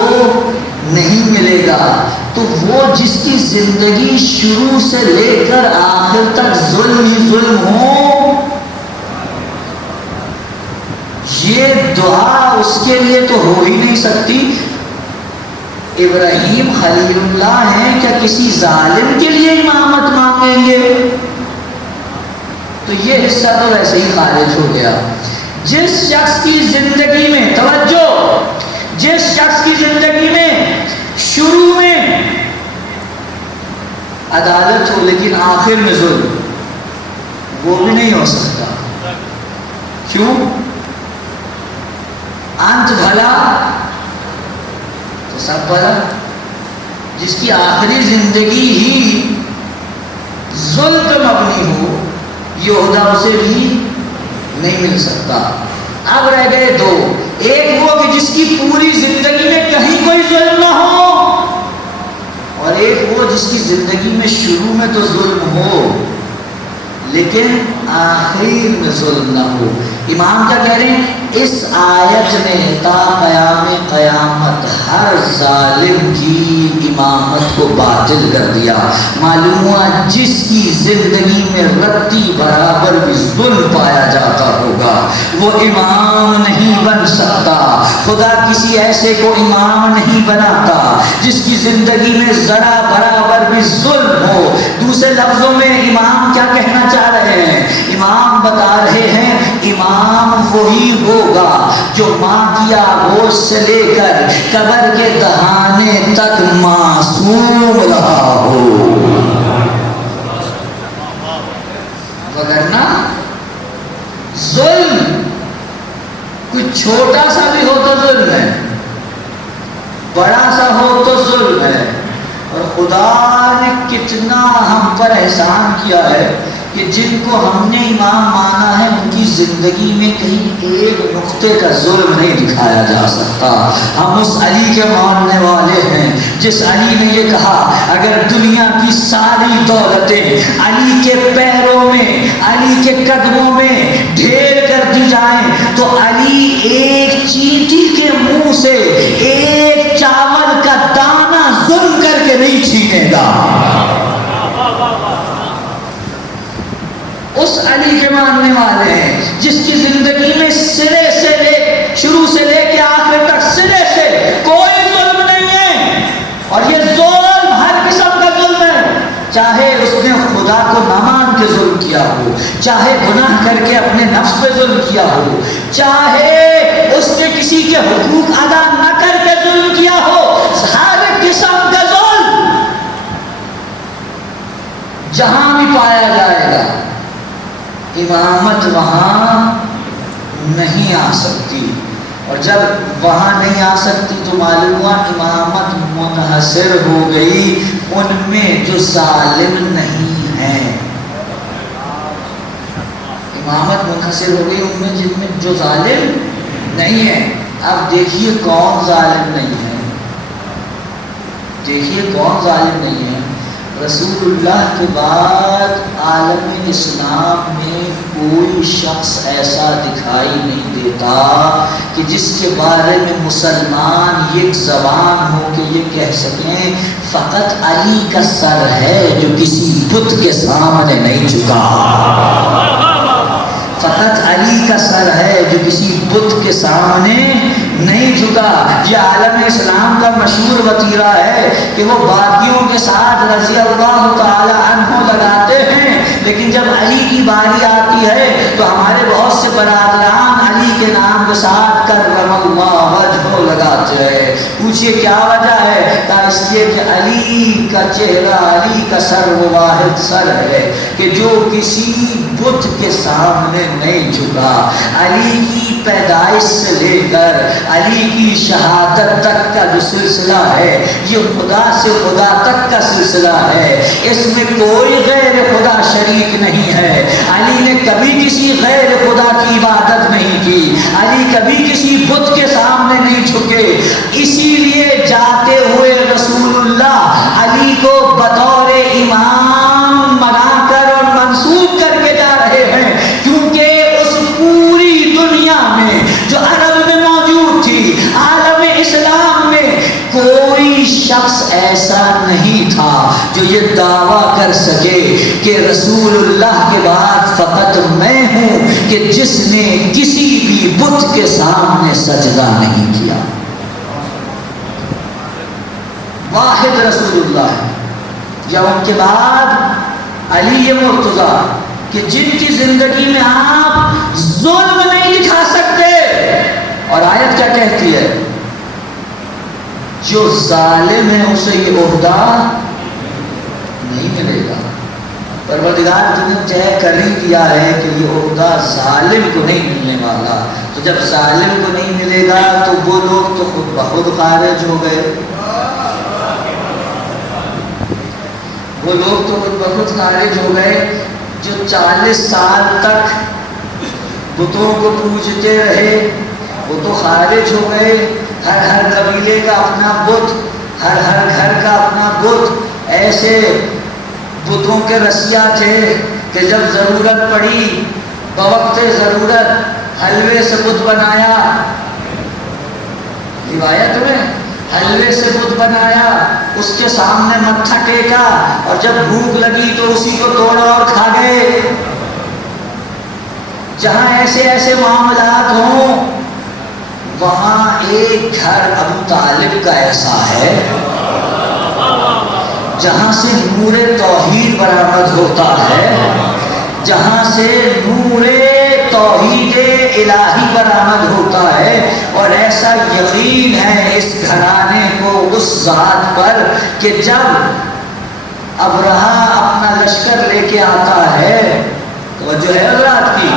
نہیں ملے گا، تو وہ جس کی زندگی شروع سے لے کر آخر تک ظلم ہی ظلم ہو، یہ دعا اس کے لیے تو ہو ہی نہیں سکتی۔ ابراہیم خلیل اللہ ہیں، کیا کسی ظالم کے لیے امامت مانگیں گے؟ تو یہ حصہ تو ویسے ہی خارج ہو گیا. جس شخص کی زندگی میں توجہ، جس شخص کی زندگی میں شروع میں عدالت ہو لیکن آخر میں ظلم، وہ بھی نہیں ہو سکتا. کیوں؟ انت بھلا تو سب بھلا. جس کی آخری زندگی ہی ظلم پہ مبنی ہو، یہ عہدہ اسے بھی نہیں مل سکتا. اب رہ گئے دو. ایک وہ کہ جس کی پوری زندگی میں کہیں کوئی ظلم نہ ہو، اور ایک وہ جس کی زندگی میں شروع میں تو ظلم ہو لیکن آخر میں ظلم نہ ہو. امام کیا کہہ رہے ہیں؟ اس آیت نے تا قیام قیامت ہر ظالم کی امامت کو باطل کر دیا. معلوم ہوا جس کی زندگی میں رتی برابر بھی ظلم پایا جاتا ہوگا وہ امام نہیں بن سکتا. خدا کسی ایسے کو امام نہیں بناتا جس کی زندگی میں ذرا برابر بھی ظلم ہو. دوسرے لفظوں میں امام کیا کہنا چاہ رہے ہیں؟ امام بتا رہے ہیں امام وہی ہوگا جو ماں کی آغوش سے لے کر قبر کے دہانے تک معصوم رہا ہو. وگرنہ ظلم کوئی چھوٹا سا بھی ہو تو ظلم ہے، بڑا سا ہو تو ظلم ہے. اور خدا نے کتنا ہم پر احسان کیا ہے کہ جن کو ہم نے امام مانا ہے ان کی زندگی میں کہیں ایک نقطے کا ظلم نہیں دکھایا جا سکتا. ہم اس علی کے ماننے والے ہیں جس علی نے یہ کہا اگر دنیا کی ساری دولتیں علی کے پیروں میں، علی کے قدموں میں ڈھیر کر دی جائیں تو علی ایک چینٹی کے منہ سے ایک چاول کا دانہ ظلم کر کے نہیں چھینے گا. اس علی کے ماننے والے ہیں جس کی زندگی میں سرے سے لے، شروع سے لے کے آخر تک سرے سے کوئی ظلم نہیں ہے. اور یہ ظلم ہر قسم کا ظلم ہے، چاہے اس نے خدا کو نہ مان کے ظلم کیا ہو، چاہے گناہ کر کے اپنے نفس پہ ظلم کیا ہو، چاہے اس نے کسی کے حقوق ادا نہ کر کے ظلم کیا ہو. ہر قسم کا ظلم جہاں بھی پایا جائے گا امامت وہاں نہیں آ سکتی. اور جب وہاں نہیں آ سکتی تو معلوم ہوا امامت منحصر ہو گئی ان میں جو ظالم نہیں ہیں. امامت منحصر ہو گئی ان میں جن میں جو ظالم نہیں ہے. اب دیکھیے کون ظالم نہیں ہے، دیکھیے کون ظالم نہیں ہے. رسول اللہ کے بعد عالم اسلام میں کوئی شخص ایسا دکھائی نہیں دیتا کہ جس کے بارے میں مسلمان یک زبان ہو کے یہ کہہ سکیں فقط علی کا سر ہے جو کسی بت کے سامنے نہیں جھکا. فقط علی کا سر ہے جو کسی بت کے سامنے نہیں جھکا. یہ عالم اسلام کا مشہور وتیرہ ہے کہ وہ باقیوں کے ساتھ رضی اللہ تعالی عنہ لگاتے ہیں لیکن جب علی کی باری آتی ہے تو ہمارے بہت سے برادران علی کے نام کے ساتھ کرم اللہ وجہہ لگاتے ہیں. پوچھئے کیا وجہ ہے؟ کہ اس لیے کہ علی کا چہرہ، علی کا سر وہ واحد سر ہے کہ جو کسی بت کے سامنے نہیں جھکا. علی کی پیدائش سے لے کر علی کی شہادت تک کا جو سلسلہ ہے یہ خدا سے خدا تک کا سلسلہ ہے. اس میں کوئی غیر خدا شریک نہیں ہے. علی نے کبھی کسی غیر خدا کی عبادت نہیں کی، علی کبھی کسی بت کے سامنے نہیں جھکے. اسی لیے جاتے ہوئے رسول اللہ علی کو بطور امام بنا کر اور منسوب کر کے جا رہے ہیں کیونکہ اس پوری دنیا میں جو عرب میں موجود تھی، عالم اسلام میں کوئی شخص ایسا نہیں تھا جو یہ دعویٰ کر سکے کہ رسول اللہ کے بعد فقط میں ہوں کہ جس نے کسی بھی بت کے سامنے سجدہ نہیں کیا. واحد رسول اللہ ہے. یا ان کے بعد علی مرتضیٰ کہ جن کی زندگی میں آپ ظلم نہیں دکھا سکتے. اور آیت کیا کہتی ہے؟ جو ظالم ہے اسے یہ عہدہ نہیں ملے گا. پروردگار نے طے کر ہی دیا ہے کہ یہ عہدہ ظالم کو نہیں ملنے والا. تو جب ظالم کو نہیں ملے گا تو وہ لوگ تو خود بخود خارج ہو گئے. وہ لوگ تو خود بخود خارج ہو گئے جو 40 سال تک بتوں کو پوجتے رہے. وہ تو خارج ہو گئے. ہر قبیلے کا اپنا بت، ہر گھر کا اپنا بت. ایسے بتوں کے رسیا تھے کہ جب ضرورت پڑی بوقت ضرورت حلوے سے بت بنایا. روایت میں حلوے سے بت بنایا، اس کے سامنے متھا ٹیکا، اور جب بھوک لگی تو اسی کو توڑا اور کھا گئے. جہاں ایسے ایسے معاملات ہوں وہاں ایک گھر ابو طالب کا ایسا ہے جہاں سے نور توحید برآمد ہوتا ہے، جہاں سے نور توحید الہی برآمد ہوتا ہے. اور ایسا یقین ہے اس گھرانے کو اس ذات پر کہ جب ابرہہ اپنا لشکر لے کے آتا ہے، توجہ ہے حضرات کی،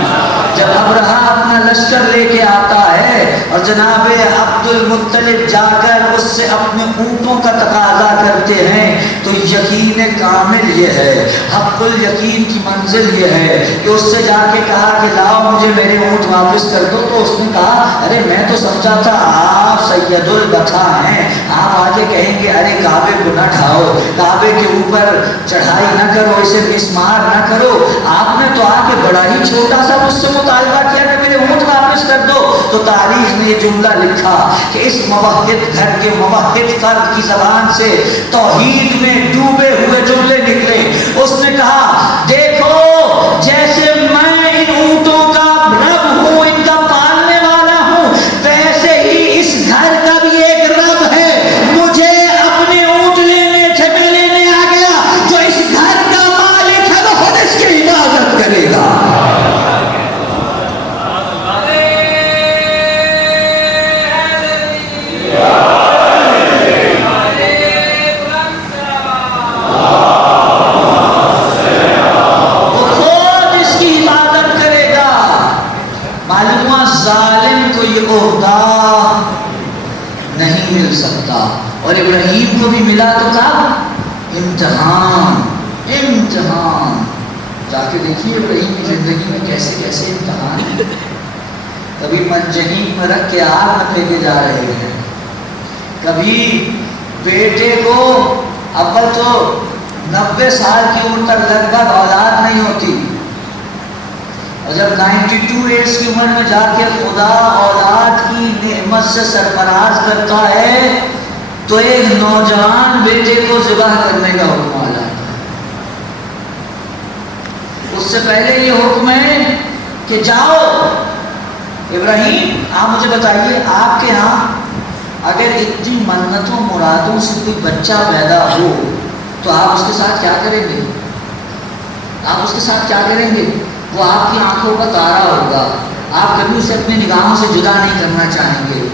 جب ابرہہ اپنا لشکر لے کے آتا ہے اور جناب عبد المطلب جا کر اس سے اپنے اونٹوں کا تقاضا کرتے ہیں، تو یقین کامل یہ ہے، حق الیقین کی منزل یہ ہے کہ اس سے جا کے کہا کہ لاؤ مجھے میرے اونٹ واپس کر دو. تو اس نے کہا ارے میں تو سمجھا تھا آپ سید البطھا ہیں، آپ آگے کہیں گے ارے کعبے کو نہ ڈھاؤ، کعبے کے اوپر چڑھائی نہ کرو، اسے مسمار نہ کرو. آپ نے تو آ کے بڑا ہی چھوٹا سا مجھ سے مطالبہ کیا کہ میرے اونٹ واپس کر دو. تو تاریخ نے یہ جملہ لکھا کہ اس موحد گھر کے موحد فرد کی زبان سے توحید میں ڈوبے ہوئے جملے نکلے. اس نے کہا دیکھو جیسے میں ان اونٹوں کا رب ہوں، ان کا پالنے والا ہوں، ویسے ہی اس گھر کا بھی ایک رب ہے. مجھے اپنے اونٹ لینے تھے، میں لینے آ گیا. جو اس گھر کا مالک ہے وہ خود اس کی حفاظت کرے گا. نہیں مل سکتا. اور ابراہیم کو بھی ملا تو کب؟ امتحان. امتحان جا کے دیکھیے ابراہیم کی زندگی میں کیسے کیسے امتحان. کبھی منجنیق میں رکھ کے آگ میں پھینکے جا رہے ہیں، کبھی بیٹے کو، اول تو 90 سال کی عمر تک لگ بھگ اولاد نہیں ہوتی، اور جب 92 ایئرس کی عمر میں جا کے خدا اولاد کی نعمت سے سرفراز کرتا ہے تو ایک نوجوان بیٹے کو ذبح کرنے کا حکم آ جاتا ہے. اس سے پہلے یہ حکم ہے کہ جاؤ ابراہیم آپ مجھے بتائیے آپ کے ہاں اگر اتنی منتوں مرادوں سے کوئی بچہ پیدا ہو تو آپ اس کے ساتھ کیا کریں گے؟ آپ اس کے ساتھ کیا کریں گے؟ وہ آپ کی آنکھوں کا تارا ہوگا، آپ کبھی اسے اپنی نگاہوں سے جدا نہیں کرنا چاہیں گے.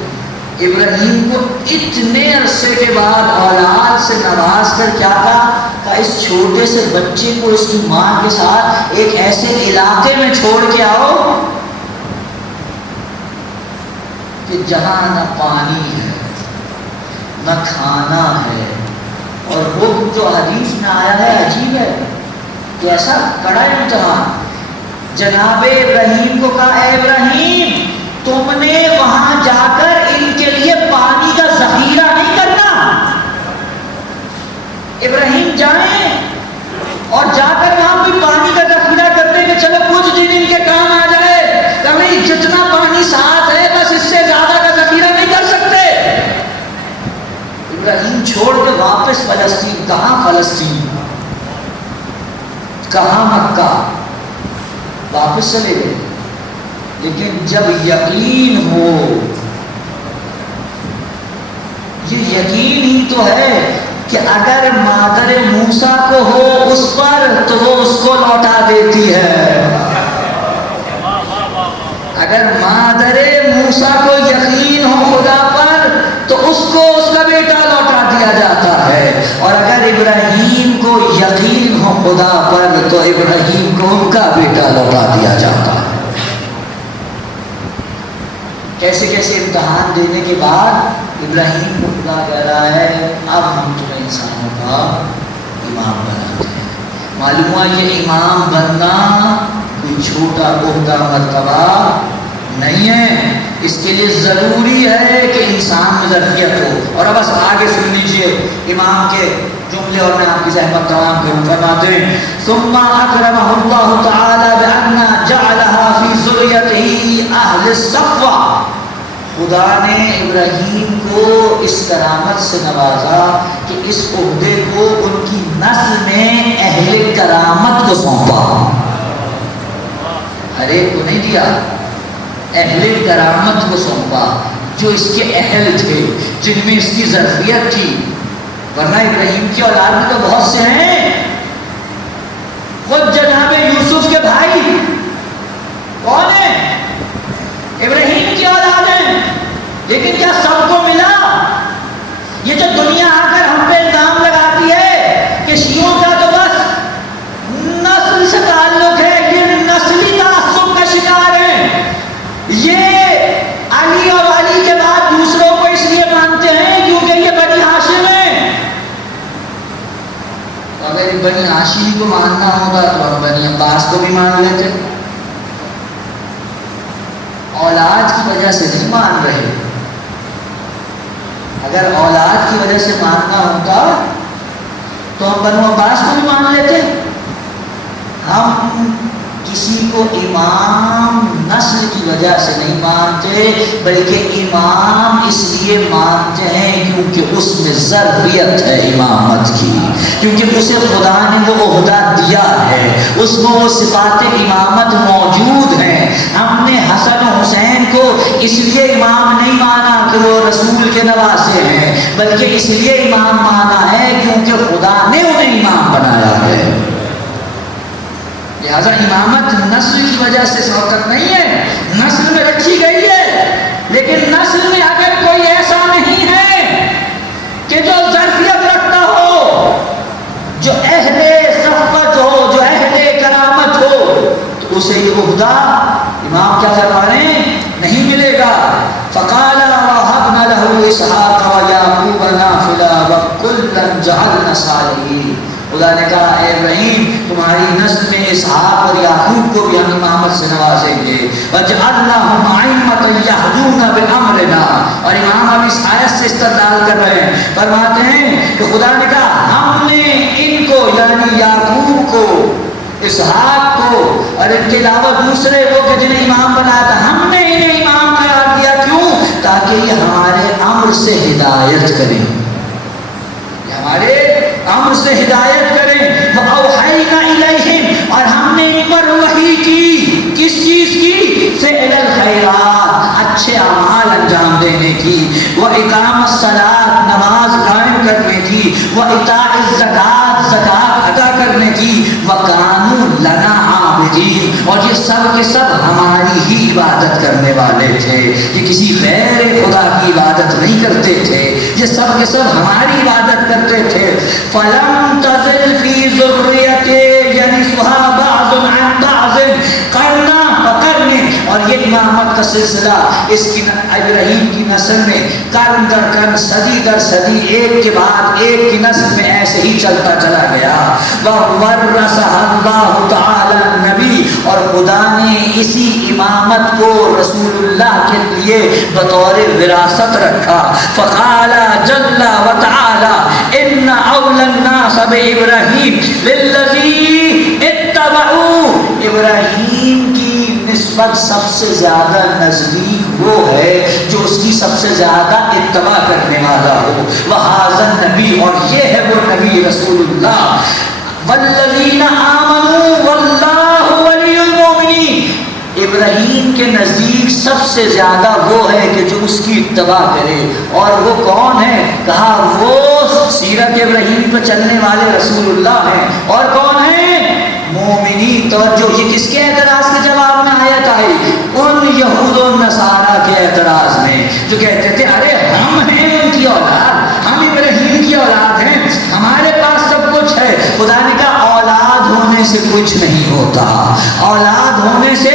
ابراہیم کو اتنے عرصے کے بعد اولاد سے نواز کر کیا کہا اس چھوٹے سے بچے کو اس کی ماں کے ساتھ ایک ایسے علاقے میں چھوڑ کے آؤ کہ جہاں نہ پانی ہے نہ کھانا ہے. اور وہ جو حدیث میں آیا ہے عجیب ہے کہ ایسا کڑا امتحان. جناب ابراہیم کو کہا اے ابراہیم تم نے وہاں جا کر ان کے لیے پانی کا ذخیرہ نہیں کرنا. ابراہیم جائیں اور جا کر وہاں کوئی پانی کا ذخیرہ کرتے کہ چلو کچھ دن ان کے کام آ جائے، کبھی جتنا پانی ساتھ ہے بس اس سے زیادہ کا ذخیرہ نہیں کر سکتے. ابراہیم چھوڑ کے واپس فلسطین. کہاں فلسطین؟ کہاں مکہ؟ واپس چلے گئے. لیکن جب یقین ہو، یہ یقین ہی تو ہے کہ اگر مادر موسیٰ کو ہو اس پر تو وہ اس کو لوٹا دیتی ہے. موسیٰ کو یقین ہو خدا پر تو اس کو اس کا بیٹا لوٹا دیا جاتا ہے، اور اگر ابراہیم کو یقین ہو خدا پر تو ابراہیم کو ان کا بیٹا لوٹا دیا جاتا ہے۔ کیسے کیسے امتحان دینے کے بعد ابراہیم کو خدا کہہ رہا ہے اب ہم تمہیں انسانوں کا امام بناتے ہیں۔ معلوم ہوا یہ امام بننا کوئی چھوٹا عہدہ مرتبہ نہیں ہے، اس کے لیے ضروری ہے کہ انسان میں ظرفیت ہو۔ اور اب بس آگے سن لیجئے امام کے جملے اور میں آپ کی زحمت تمام کروں۔ فرماتے ہیں ثم اکرمہ اللہ تعالی بان جعلها فی ذریتہ اہل الصفوہ، خدا نے ابراہیم کو اس کرامت سے نوازا کہ اس عہدے کو ان کی نسل میں اہل کرامت کو سونپا۔ ہر ایک کو نہیں دیا، اہل کرامت کو سونپا، جو اس کے اہل تھے، جن میں اس کی ظرفیت تھی۔ ورنہ ابراہیم کی اولاد میں تو بہت سے ہیں، خود جناب یوسف کے بھائی کون ہیں؟ ابراہیم کی اولاد ہیں، لیکن کیا سب کو ملا؟ یہ جو دنیا آ کر ہم پہ الزام لگاتی ہے کہ شیعوں کا تو بس نسل سے تعلق ہے، یہ نسلی تعصب کا شکار ہے، یہ علی اور علی کے بعد دوسروں کو اس لیے مانتے ہیں کیونکہ یہ بنی ہاشم ہے۔ اگر بنی ہاشم کو ماننا ہوگا تو ہم بنی عباس کو بھی مان لیتے، اولاد کی وجہ سے نہیں مان رہے۔ اگر اولاد کی وجہ سے ماننا ہوتا تو ہم بنو عباس کو بھی مان لیتے۔ ہم کسی کو امام نسل کی وجہ سے نہیں مانتے، بلکہ امام اس لیے مانتے ہیں کیونکہ اس میں ظرفیت ہے امامت کی، کیونکہ اسے خدا نے وہ عہدہ دیا ہے، اس میں وہ صفات امامت موجود ہیں۔ ہم نے حسن و حسین کو اس لیے امام نہیں مانا کہ وہ رسول کے نواسے ہیں، بلکہ اس لیے امام مانا ہے کیونکہ خدا نے انہیں امام بنایا ہے۔ لہذا امامت نسل کی وجہ سے سوقت نہیں ہے، نسل میں رکھی گئی ہے، لیکن نسل میں اگر کوئی ایسا نہیں ہے کہ جو ظرفیت رکھتا ہو، جو اہل صفت ہو، جو اہل کرامت ہو، تو اسے یہ عہدہ امام کیا فرما رہے ہیں نہیں ملے گا۔ فقال وَوَهَبْنَا لَهُ إِسْحَاقَ وَيَعْقُوبَ نَافِلًا وَكُلًّا جَعَلْنَا صَالِحِينَ۔ خدا نے کہا اے ابراہیم تمہاری نسل میں اسحاق اور یعقوب کو بھی ہم امامت سے نوازیں گے، وَجْعَلْنَاهُمْ أَئِمَّةً يَهْدُونَ بِأَمْرِنَا۔ اور امام اب اس آیت سے استدلال کر رہے ہیں، فرماتے ہیں کہ خدا نے کہا ہم نے ان کو یعنی یعقوب کو، اسحاق کو اور ان کے علاوہ دوسرے کو کہ جنہیں امام بنایا تھا، ہم نے انہیں امام قرار دیا۔ کیوں؟ تاکہ یہ ہمارے امر سے ہدایت کریں، یہ ہمارے امر سے ہدایت کریں۔ وَأَوْحَيْنَا إِلَيْهِمْ، اور ہم نے ان پر وحی کی، کس چیز کی؟ فعل الخیرات، اچھے اعمال انجام دینے کی، وَإِقَامَ الصَّلَاةِ، نماز قائم کرنے کی، وَإِيتَاءِ الزَّکَاةِ، زکات ادا کرنے کی، وَكَانُوا لَنَا عَابِدِينَ، اور یہ سب کے سب ہماری ہی عبادت کرنے والے تھے، یہ کسی غیر خدا کی عبادت نہیں کرتے تھے، یہ سب کے سب ہماری عبادت کرتے تھے۔ فَلَمْ تَزِلْ فِي ذُرِّيَّتِهِ يَرِثُهَا بَعْضٌ عَنْ بَعْضٍ قَرْنًا فَقَرْنٍ، اور یہ امامت کا سلسلہ اس کی ابراہیم کی نسل میں قرن در قرن، صدی در صدی، ایک کے بعد ایک کی نسل میں ایسے ہی چلتا چلا گیا۔ وَوَرَّثَهَا اللَّهُ تَعَالَى النَّبِيَّ، اور خدا نے اسی امامت کو رسول اللہ کے لیے بطور وراثت رکھا۔ فَقَالَ جَلَّ وَتَعَالَى إِنَّ أَوْلَى النَّاسِ بِإِبْرَاهِيمَ لِلَّذِينَ اتَّبَعُوهُ، ابراہیم کی نسبت سب سے زیادہ نزدیک وہ ہے جو اس کی سب سے زیادہ اتباع کرنے والا ہو۔ وَهَذَا النَّبِيُّ، اور یہ ہے وہ نبی رسول اللہ۔ وَالَّذِينَ آمَنُوا وَاللَّهُ وَلِيُّ الْمُؤْمِنِينَ، ابراہیم کے نزدیک سب سے زیادہ وہ ہے کہ جو اس کی اتباع کرے، اور وہ کون ہے؟ کہا وہ سیرت ابراہیم پر چلنے والے رسول اللہ ہیں، اور کون ہیں؟ مومنین۔ توجہ، یہ کس کے اعتراض کے جواب میں آیت آئی؟ ان یہود و نصارہ کے اعتراض ہونے سے کچھ نہیں ہوتا، اولاد ہونے سے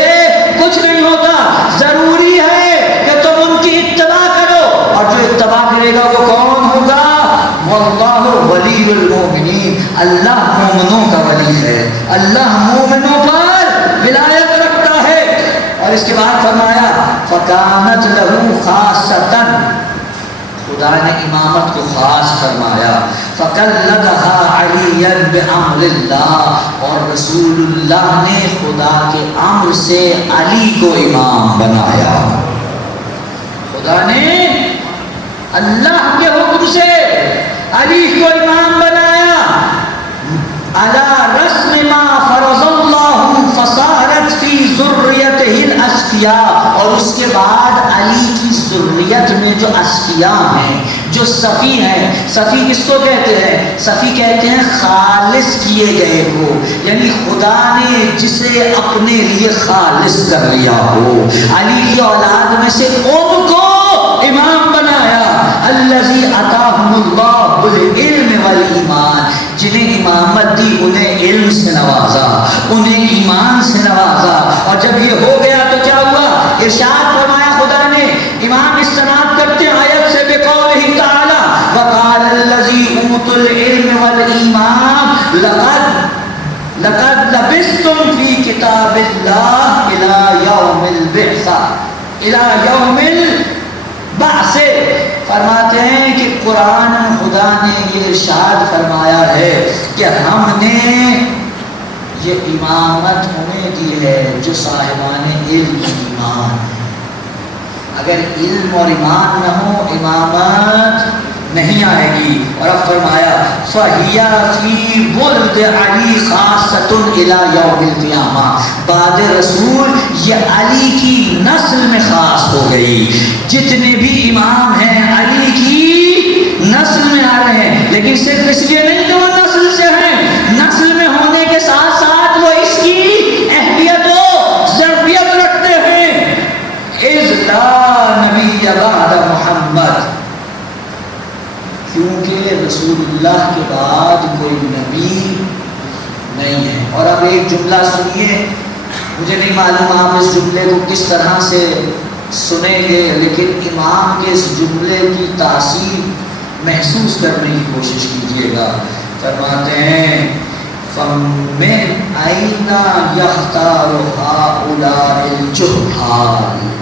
کچھ نہیں ہوتا، ضروری ہے کہ تم ان کی اتباع کرو، اور جو اتباع کرے گا وہ کون ہوگا؟ واللہ ولی المؤمنین، اللہ مومنوں کا ولی ہے، اللہ مومنوں پر ولایت رکھتا ہے۔ اور اس کے بعد فرمایا فکانت لہ خاصۃ، خدا نے امامت کو خاص فرمایا، فقلدها علی بامر اللہ، اور رسول اللہ نے خدا کے امر سے علی کو امام بنایا۔ خدا نے اللہ کے حکم سے علی کو امام بنایا، علی رسم ما فرض اللہ فصارت فی ذریتہ الاشقیاء، اور اس کے بعد علی کی ذریت میں جو اشقیاء ہیں، جو صفی ہیں، صفی کس کو کہتے ہیں؟ صفی کہتے ہیں خالص کیے گئے کو، یعنی خدا نے جسے اپنے لیے خالص کر لیا ہو، علی کی اولاد میں سے ان کو امام بنایا۔ الذی عطاہم اللہ بالعلم والایمان، جنہیں امامت دی انہیں علم سے نوازا، انہیں ایمان سے نوازا، اور جب یہ ہو گیا تو کیا ہوا؟ ارشاد فرمایا خدا نے، امام استناد کرتے ہیں آیت سے بقولہ تعالی وقال الذی اوتوا العلم والایمان لقد لبثتم فی کتاب اللہ الی یوم البعثہ، الی یوم البعث۔ فرماتے ہیں کہ قرآن خدا نے یہ ارشاد فرمایا ہے کہ ہم نے یہ امامت انہیں دی ہے جو صاحبان علم ایمان، اگر علم اور ایمان نہ ہو امامت نہیں آئے گی۔ اور اب فرمایا فَهِيَ فِي بُلْدِ عَلِي خَاصَّةٌ إِلَى يَوْمِ الْقِيَامَةِ، بعد رسول یہ علی کی نسل میں خاص ہو گئی، جتنے بھی امام ہیں علی کی نسل میں آ رہے ہیں، لیکن صرف اس لیے نہیں کہ وہ نسل سے ہیں، نسل میں ہونے کے ساتھ ساتھ وہ اس کی اہمیت و ظرفیت رکھتے ہیں۔ اِذْ لَا نَبِيَّ بَعْدَ مُحَمَّدٍ، کیونکہ رسول اللہ کے بعد کوئی نبی نہیں ہے۔ اور اب ایک جملہ سنیے، مجھے نہیں معلوم آپ اس جملے کو کس طرح سے سنیں گے، لیکن امام کے اس جملے کی تاثیر محسوس کرنے کی کوشش کیجیے گا۔ فرماتے ہیں فَمِنْ أَيْنَ يَخْتَارُ هَؤُلَاءِ الْجُهَّالِ،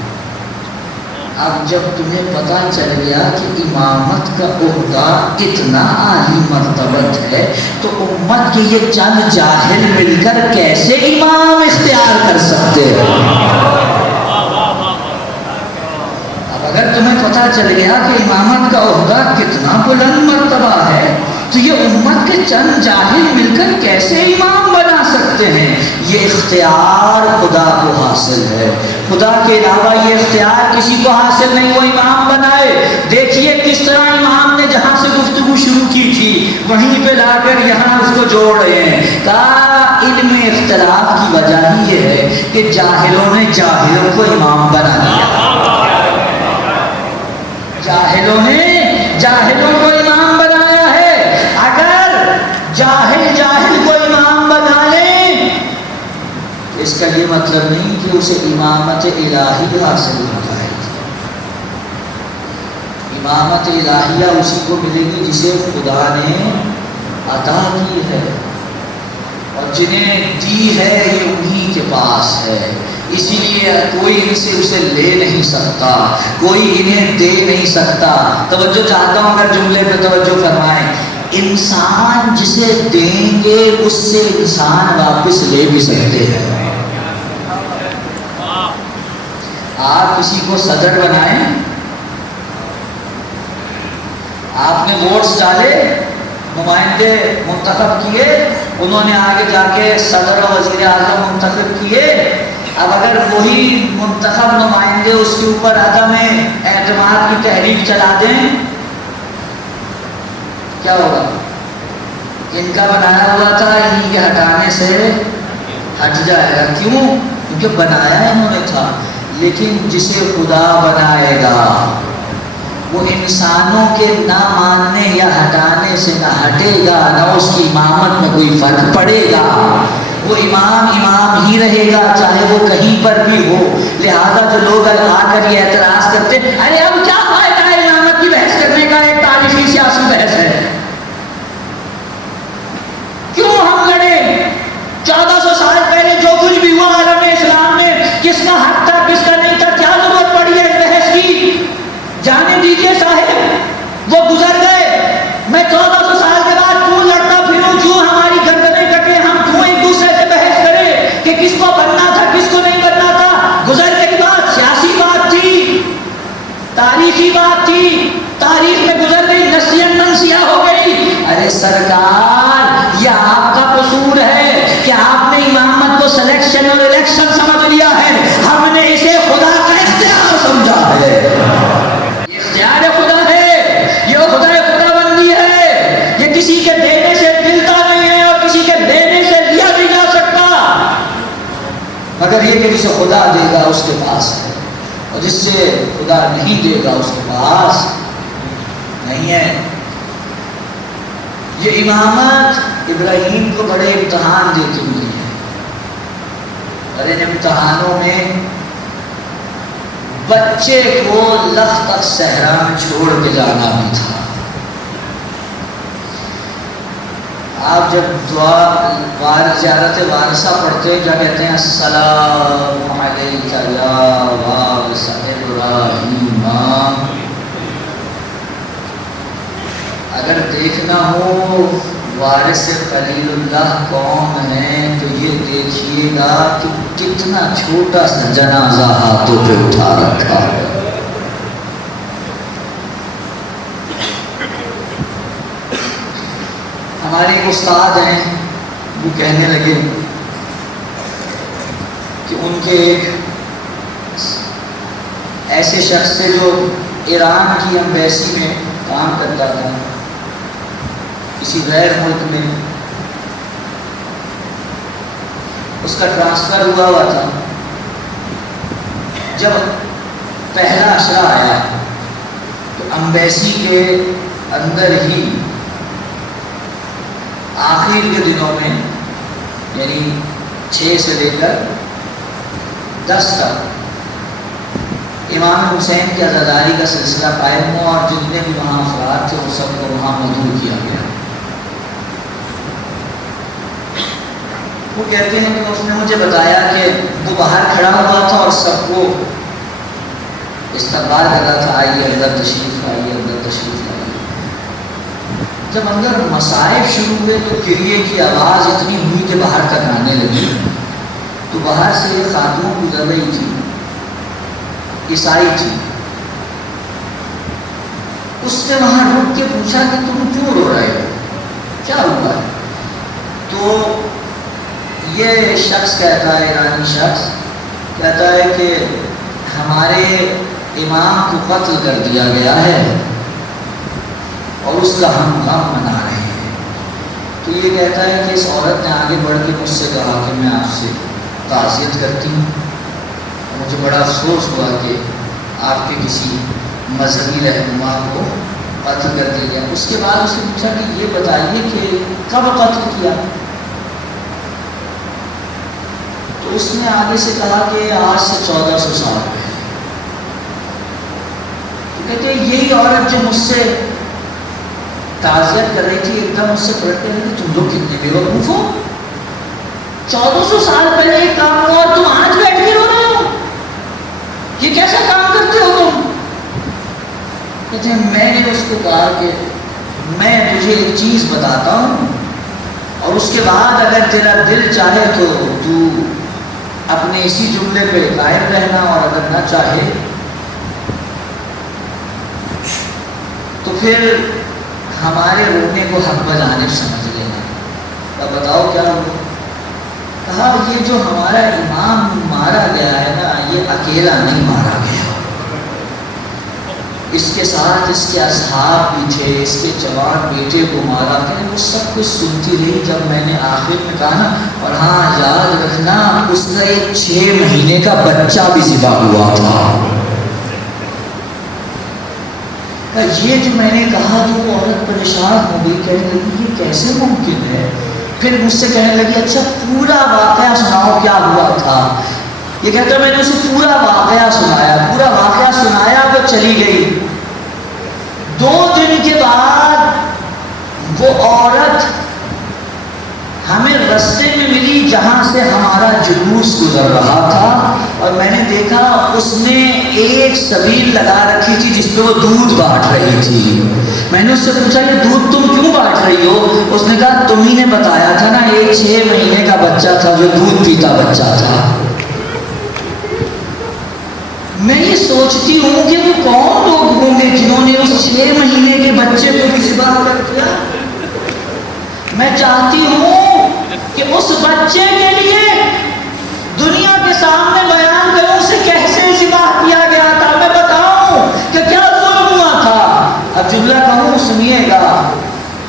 اب جب تمہیں پتہ چل گیا کہ امامت کا عہدہ کتنا عالی مرتبت ہے تو امت کے یہ چند جاہل مل کر کیسے امام اختیار کر سکتے ہیں؟ اب اگر تمہیں پتہ چل گیا کہ امامت کا عہدہ کتنا بلند مرتبہ ہے تو یہ امت کے چند جاہل مل کر کیسے امام بنا سکتے ہیں؟ یہ اختیار خدا کو حاصل ہے، خدا کے علاوہ یہ اختیار کسی کو حاصل نہیں وہ امام بنائے۔ دیکھیے کس طرح امام نے جہاں سے گفتگو شروع کی تھی وہیں پہ لا کر یہاں اس کو جوڑ رہے ہیں۔ کہا علم اختلاف کی وجہ ہی یہ ہے کہ جاہلوں نے جاہلوں کو امام بنا دیا، جاہلوں نے جاہلوں کو امام بنایا ہے۔ اگر جاہل جاہل کو امام بنا لیں اس کا یہ مطلب نہیں کہ اسے امامت الہی حاصل ہو جائے گی۔ امامت الہیہ اسی کو ملے گی جسے خدا نے عطا کی ہے، اور جنہیں دی ہے یہ انہی کے پاس ہے، اسی لیے کوئی ان سے اسے لے نہیں سکتا، کوئی انہیں دے نہیں سکتا۔ توجہ چاہتا ہوں اگر جملے پہ توجہ فرمائیں، انسان جسے دیں گے اس سے انسان واپس لے بھی سکتے ہیں۔ آپ کسی کو صدر بنائیں، آپ نے ووٹس ڈالے، نمائندے منتخب کیے، انہوں نے آگے جا کے صدر و وزیر اعظم منتخب کیے۔ اب اگر وہی منتخب نمائندے اس کے اوپر عدم اعتماد کی تحریک چلا دیں کیا ہوگا؟ ان کا بنایا ہوا تھا انہیں کے ہٹانے سے ہٹ جائے گا۔ کیوں؟ کیونکہ بنایا انہوں نے تھا، لیکن جسے خدا بنائے گا وہ انسانوں کے نہ ماننے یا ہٹانے سے نہ ہٹے گا، نہ اس کی امامت میں کوئی فرق پڑے گا۔ وہ امام امام ہی رہے گا چاہے وہ کہیں پر بھی ہو. لہذا جو لوگ آ کر یہ اعتراض کرتے ارے اب کیا فائدہ ہے امامت کی بحث کرنے کا، ایک تاریخی سیاسی بحث ہے، کیوں ہم لڑے؟ 1400 سال پہلے جو کچھ بھی ہوا عالم اسلام میں، کس کا حق تھا کس کا نہیں تھا، کیا ضرورت پڑی ہے اس بحث کی؟ جانے دیجیے صاحب، وہ گزر گئے. میں 1400 سال کے بعد کیوں لڑتا پھروں، کیوں ہماری گردنیں کٹے، ہم کیوں ایک دوسرے سے بحث کریں کہ کس کو بننا تھا کس کو نہیں بننا تھا؟ گزر گئی بات، سیاسی بات تھی، تاریخی بات تھی، تاریخ میں گزر گئی، نسیاں منسیاں ہو گئی. ارے سرکار یہ آپ کا قصور ہے کہ آپ نے امامت کو سلیکشن اور الیکشن سمجھ لیا ہے، ہم نے اسے خدا کا اختیار سمجھا ہے. یہ اختیار خدا ہے، یہ خدا بندی ہے، یہ کسی کے دینے سے ملتا نہیں ہے اور کسی کے دینے سے لیا نہیں جا سکتا، مگر یہ کہ جسے خدا دے گا اس کے پاس ہے اور جس سے خدا نہیں دے گا اس کے پاس نہیں ہے. یہ امامت ابراہیم کو بڑے امتحان دیتی ہوئی ہے، اور ان امتحانوں میں بچے کو لخت صحرا میں چھوڑ کے جانا بھی تھا. آپ جب دعا زیارت وارثہ پڑھتے ہیں کیا کہتے ہیں؟ السلام علیک یا وارث ابراہیم. اگر دیکھنا ہو وارث خلیل اللہ کون ہے تو یہ دیکھیے گا کہ کتنا چھوٹا سا جنازہ ہاتھوں پہ اٹھا رکھا ہے. ہمارے ایک استاد ہیں، وہ کہنے لگے کہ ان کے ایک ایسے شخص سے جو ایران کی ایمبیسی میں کام کرتا تھا کسی غیر ملک میں، اس کا ٹرانسفر ہوا تھا. جب پہلا اشرا آیا تو ایمبیسی کے اندر ہی آخر کے دنوں میں یعنی 6 سے لے کر 10 تک امام حسین کی عزاداری کا سلسلہ قائم ہوا اور جتنے بھی وہاں افراد تھے وہ سب کو وہاں مدعو کیا گیا. وہ کہتے ہیں کہ اس نے مجھے بتایا کہ وہ باہر کھڑا ہوا تھا اور سب کو استقبال کر رہا تھا، آئیے اندر تشریف لائیے اندر تشریف لائیے. جب اندر مصائب شروع ہوئے تو گریے کی آواز اتنی ہوئی کہ باہر تک آنے لگی. تو باہر سے ایک خاتون گزر رہی تھی، عیسائی تھی. اس نے وہاں رک کے پوچھا کہ تم کیوں رو رہے ہو، کیا ہوا ہے؟ تو یہ شخص کہتا ہے، ایرانی شخص کہتا ہے کہ ہمارے امام کو قتل کر دیا گیا ہے اور اس کا ہم غم منا رہے ہیں. تو یہ کہتا ہے کہ اس عورت نے آگے بڑھ کے مجھ سے کہا کہ میں آپ سے تعزیت کرتی ہوں، مجھے بڑا افسوس ہوا کہ آپ کے کسی مذہبی رہنما کو قتل کر دیا گیا. اس کے بعد اس نے پوچھا کہ یہ بتائیے کہ کب قتل کیا؟ تو اس نے آگے سے کہا کہ آج سے 1400 سال پہلے. کہتے ہیں یہی عورت جو مجھ سے تعزیت کر رہی تھی ایک دم مجھ سے پلٹ کر رہی، تم لوگ کتنے بیوقوف ہو، 1400 سال پہلے ایک کام ہوا اور تم آج بیٹھ کے رو رہے ہو، یہ کیسا کام کرتے ہو تم؟ کہتے ہیں میں نے اس کو کہا کہ میں تجھے ایک چیز بتاتا ہوں اور اس کے بعد اگر تیرا دل چاہے تو تو اپنے اسی جملے پہ قائم رہنا، اور اگر نہ چاہے تو پھر ہمارے رونے کو حق بجانب سمجھ لینا. اب بتاؤ کیا ہوا؟ کہا یہ جو ہمارا امام مارا گیا ہے نا، یہ اکیلا نہیں مارا گیا، اس کے ساتھ اس کے اصحاب بھی تھے، اس کے جوان بیٹے کو مارا. کہ وہ سب کچھ سنتی رہی جب میں نے آخر میں کہا نا، اور ہاں یاد رکھنا اس کا ایک 6 مہینے کا بچہ بھی ذبح ہوا تھا. یہ جو میں نے کہا تو وہ عورت پریشان ہو گئی، کہنے لگی یہ کیسے ممکن ہے پھر مجھ سے کہنے لگی اچھا پورا واقعہ سناؤ کیا ہوا تھا. یہ کہتا میں نے اسے پورا واقعہ سنایا وہ چلی گئی. 2 دن کے بعد وہ عورت ہمیں رستے میں ملی جہاں سے ہمارا جلوس گزر رہا تھا، اور میں نے دیکھا اس نے ایک سبیل لگا رکھی تھی جس پہ وہ دودھ بانٹ رہی تھی. میں نے اس سے پوچھا کہ دودھ تم کیوں بانٹ رہی ہو؟ اس نے کہا تم ہی نے بتایا تھا نا ایک 6 مہینے کا بچہ تھا جو دودھ پیتا بچہ تھا. میں یہ سوچتی ہوں کہ وہ کون لوگ ہوں گے جنہوں نے اس 6 مہینے کے بچے کو بھی ذبح کر دیا. میں چاہتی ہوں کہ اس بچے کے لیے دنیا کے سامنے بیان کروں اسے کیسے ذبح کیا گیا تھا، میں بتاؤں کہ کیا ظلم ہوا تھا. اب جملہ کہوں سنیے گا.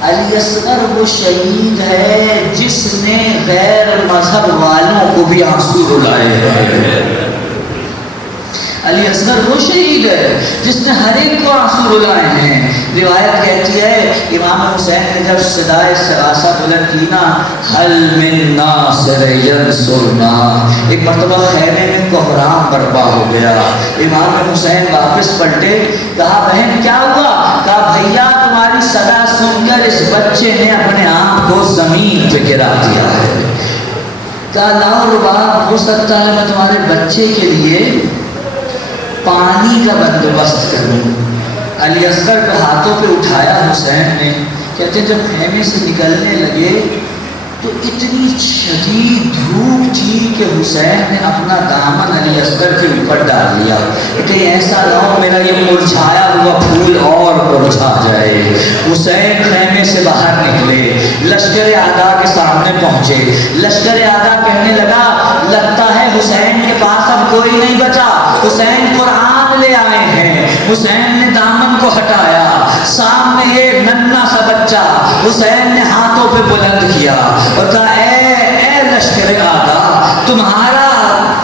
علی اصغر وہ شہید ہے جس نے غیر مذہب والوں کو بھی آنسو رلائے ہیں. علی اصغر وہ شہید ہے جس نے ہر ایک کو آنسو رلائے ہیں. روایت کہتی ہے امام حسین نے جب صدائے سراسا بلند کی نا حل من ناصر ینصرنا، ایک مرتبہ خیمے میں کوہرام برپا ہو گیا. امام حسین واپس پلٹے، کہا بہن کیا ہوا؟ کہا بھیا تمہاری صدا سن کر اس بچے نے اپنے آپ کو زمین پہ گرا دیا ہے. کہا لاؤ رباب، ہو سکتا ہے میں تمہارے بچے کے لیے پانی کا بندوبست کروں. علی اصغر کو ہاتھوں پہ اٹھایا حسین نے. کہتے جب خیمے سے نکلنے لگے تو اتنی شدید دھوپ تھی کہ حسین نے اپنا دامن علی اصغر کے اوپر ڈال لیا کہ ایسا نہ ہو میرا یہ مرجھایا ہوا پھول اور مرجھا جائے. حسین خیمے سے باہر نکلے، لشکر اعداء کے سامنے پہنچے. لشکر اعداء کہنے لگا لگتا ہے حسین کے پاس اب کوئی نہیں بچا، حسین قرآن لے آئے ہیں. حسین نے دامن کو ہٹایا، سامنے ایک ننھا سا بچہ حسین نے ہاتھوں پہ بلند کیا اور کہا اے لشکر اعداء،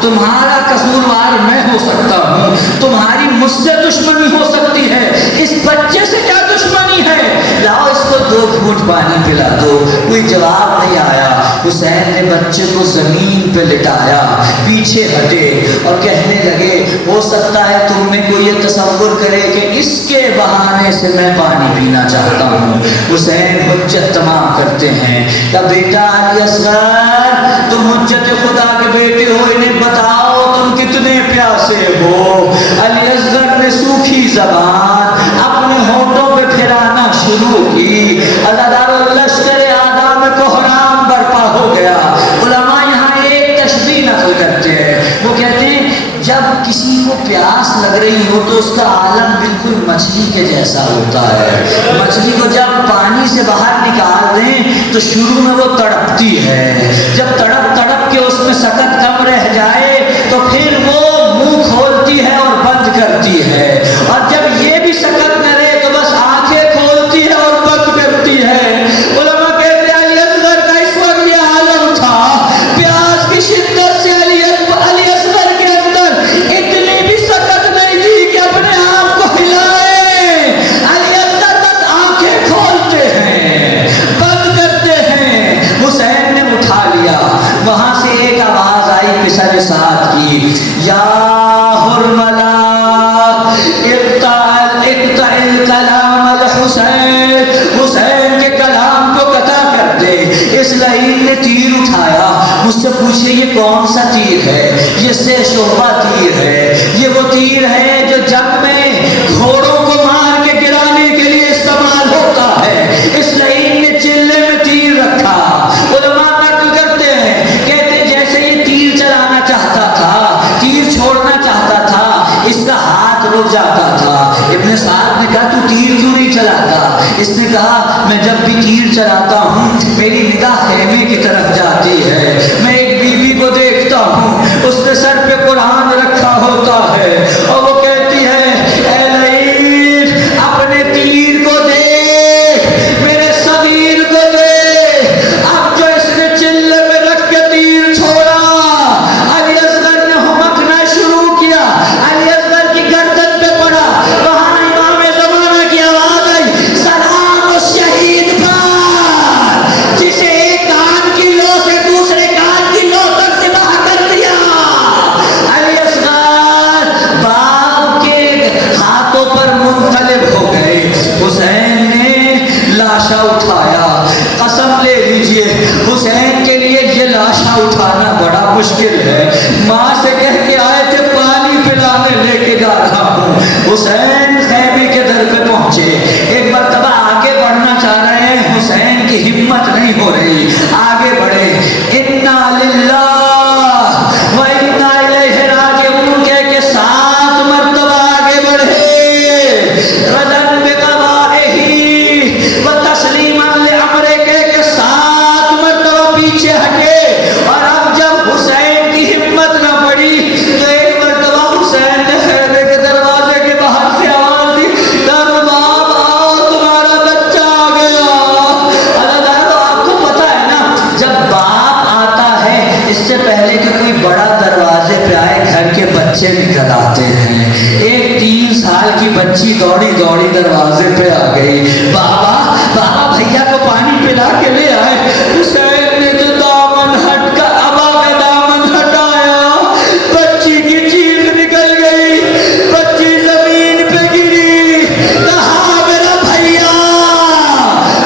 تمہارا قصوروار میں ہو سکتا ہوں، تمہاری مجھ سے دشمنی ہو سکتی ہے، اس بچے سے کیا دشمنی ہے؟ لاؤ اس کو 2 گھونٹ پانی پلا دو. کوئی جواب نہیں آیا. حسین نے بچے کو زمین پہ لٹایا، پیچھے ہٹے اور کہنے لگے ہو سکتا ہے تم میں کوئی یہ تصور کرے کہ اس کے بہانے سے میں پانی پینا چاہتا ہوں. حسین حجت تمام کرتے ہیں کہ بیٹا علی اصغر تم حجت خدا کے بیٹے ہو، انہیں بتاؤ تم کتنے پیاسے ہو. علی اصغر نے سوکھی زبان اپنے ہونٹوں پہ پھرانا شروع کی. عزادار لشکر اعداء میں کوہرام برپا ہو گیا. علماء یہاں ایک تشبیہ نقل کرتے ہیں، وہ کہتے ہیں جب کسی کو پیاس لگ رہی ہو تو اس کا عالم بالکل مچھلی کے جیسا ہوتا ہے. مچھلی کو جب پانی سے باہر نکال دیں تو شروع میں وہ تڑپتی ہے، جب تڑپ کے اس میں سکت کم رہ جائے تو پھر وہ منہ کھولتی ہے اور بند کرتی ہے، اور جب یہ بھی سکت نہ رہے تو بس آنکھیں کھولتی ہے اور بند کرتی ہے. علماء کہتے ہیں علی اصغر کا اس وقت یہ عالم تھا، پیاس کی شدت سے علی اصغر کے اندر اتنی بھی سکت نہیں تھی کہ اپنے آپ کو ہلائے. علی اصغر بس آنکھیں کھولتے ہیں بند کرتے ہیں. حسین نے اٹھا لیا. وہاں سے ایک آواز آئی پسر ساتھ کی، یا حرملا اقتل کلام الحسین، حسین کے کلام کو قطع کر دے. اس لعین نے تیر اٹھایا. مجھ سے پوچھے یہ کون سا تیر ہے؟ یہ سے شعبہ تیر ہے. یہ وہ تیر ہے جو جنگ میں گھوڑوں کو مار کے گرانے کے لیے استعمال ہوتا ہے. اس لعین نے چلے میں تیر رکھا. علماء نقل کرتے ہیں، کہتے ہیں جیسے یہ تیر چلانا چاہتا تھا، تیر چھوڑنا چاہتا تھا، اس کا ہاتھ رک جاتا تھا. ابن سعد نے کہا تو تیر کیوں نہیں چلاتا؟ اس نے کہا میں جب بھی تیر چلاتا ہوں میری نگاہ خیمے کی طرف جاتی ہے، میں ایک بیوی کو دیکھتا ہوں، اس کے سر پہ قرآن رکھا ہوتا ہے اور وہ کہتی ہے اے لعین اپنے تیر کو دیکھ، میرے صغیر کو دیکھ. اب جو اس نے چلے میں رکھ کے تیر چھوڑا، علی اصغر نے ہمکنا شروع کیا، علی اصغر کی گردن پہ پڑا. وہاں امام زمانہ کی آواز آئی، سلام اس شہید پر جسے ایک کان نہیں ہو رہی، آگے بڑھے، انا للہ و انا الیہ راجعون کہہ کے 7 مرتبہ آگے بڑھے، رضن بقضائہ و تسلیما لامرہ کہہ کے 7 مرتبہ پیچھے ہٹے، اور اب جب حسین کی ہمت نہ پڑی تو ایک مرتبہ حسین نے خیمے کے دروازے کے باہر سے آواز دی، درباب آؤ تمہارا بچہ آ گیا۔ آپ کو پتا ہے نا، جب باپ آتا ہے اس سے پہلے کہ کوئی بڑا دروازے پہ آئے گھر کے بچے نکل آتے ہیں۔ ایک 3 سال کی بچی دوڑی دوڑی دروازے پہ آ گئی، بابا بابا بھیا کو پانی پلا کے لے آئے۔ حسین نے تو دامن ہٹ کر ابا کا دامن ہٹایا، بچی کی چیخ نکل گئی، بچی زمین پہ گری، کہا میرا بھیا،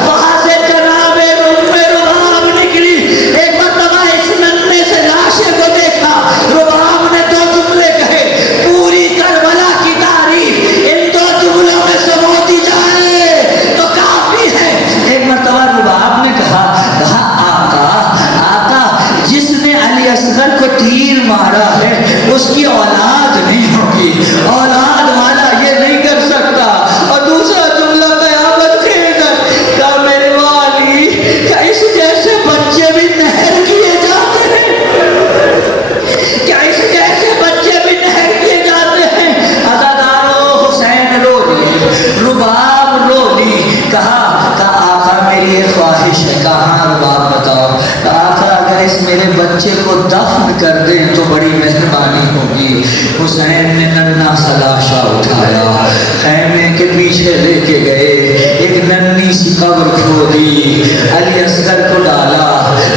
وہاں سے جناب رباب نکلی۔ ایک مرتبہ اس ننھے سے لاشے کو دیکھا، رباب نے 2 جملے کہے، پوری کربلا کی تعریف ان 2 جملوں میں سے ہوتی جائے تو کافی ہے۔ ایک مرتبہ رباب نے کہا آقا جس نے علی اصغر کو تیر مارا ہے اس کی اولاد نہیں ہوگی، اولاد والا یہ نہیں کر سکتا۔ اور دوسرا جملہ قیامت خیز ہے، کہا میرے والی کیا اس جیسے بچے بھی نہر کیے جاتے ہیں، کیا اس جیسے بچے بھی نہر کیے جاتے ہیں۔ عزادارو حسین رو لی، رباب رو لی، کہا آقا میری ایک خواہش ہے۔ کہاں رباب بتاؤ؟ آقا اگر اس میرے بچے کو دفن کر دیں تو بڑی مہربانی ہوگی۔ حسین نے ننھا سا لاشا اٹھایا، خیمے کے پیچھے لے کے گئے، ایک ننھی سی قبر کھودی، علی اصغر کو ڈالا۔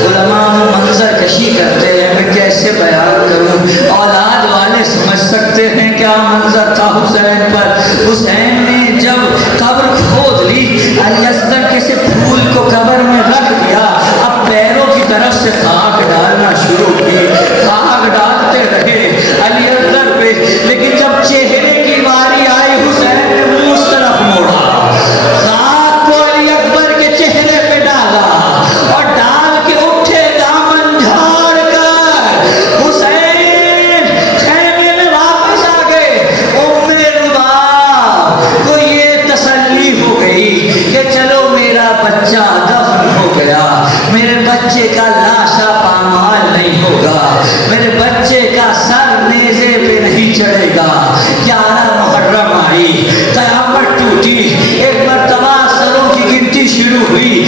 علماء منظر کشی کرتے ہیں، میں کیسے بیان کروں، اولاد والے سمجھ سکتے ہیں کیا منظر تھا حسین پر۔ حسین نے جب قبر کھود لی، علی اصغر کے سے پھول کو قبر میں رکھ دیا، اب پیروں کی طرف سے خاک ڈالنا شروع کی، خاک ڈالتے رہے علی اصغر پہ، لیکن جب چہرے کی باری آئی حسین نے منہ اس طرف موڑا، خاک کو علی اکبر کے چہرے پہ ڈالا، اور ڈال کے اٹھے دامن جھاڑ کر حسین خیمے میں واپس آ گئے۔ ام رباب کو یہ تسلی ہو گئی کہ چلو میرا بچہ دفن ہو گیا، میرے بچے کا لاشا پامال نہیں ہوگا، میرے بچے کا سر نیزے پہ نہیں چڑھے گا۔ 11 محرم آئی، قیامت ٹوٹی، ایک مرتبہ سروں کی گنتی شروع ہوئی،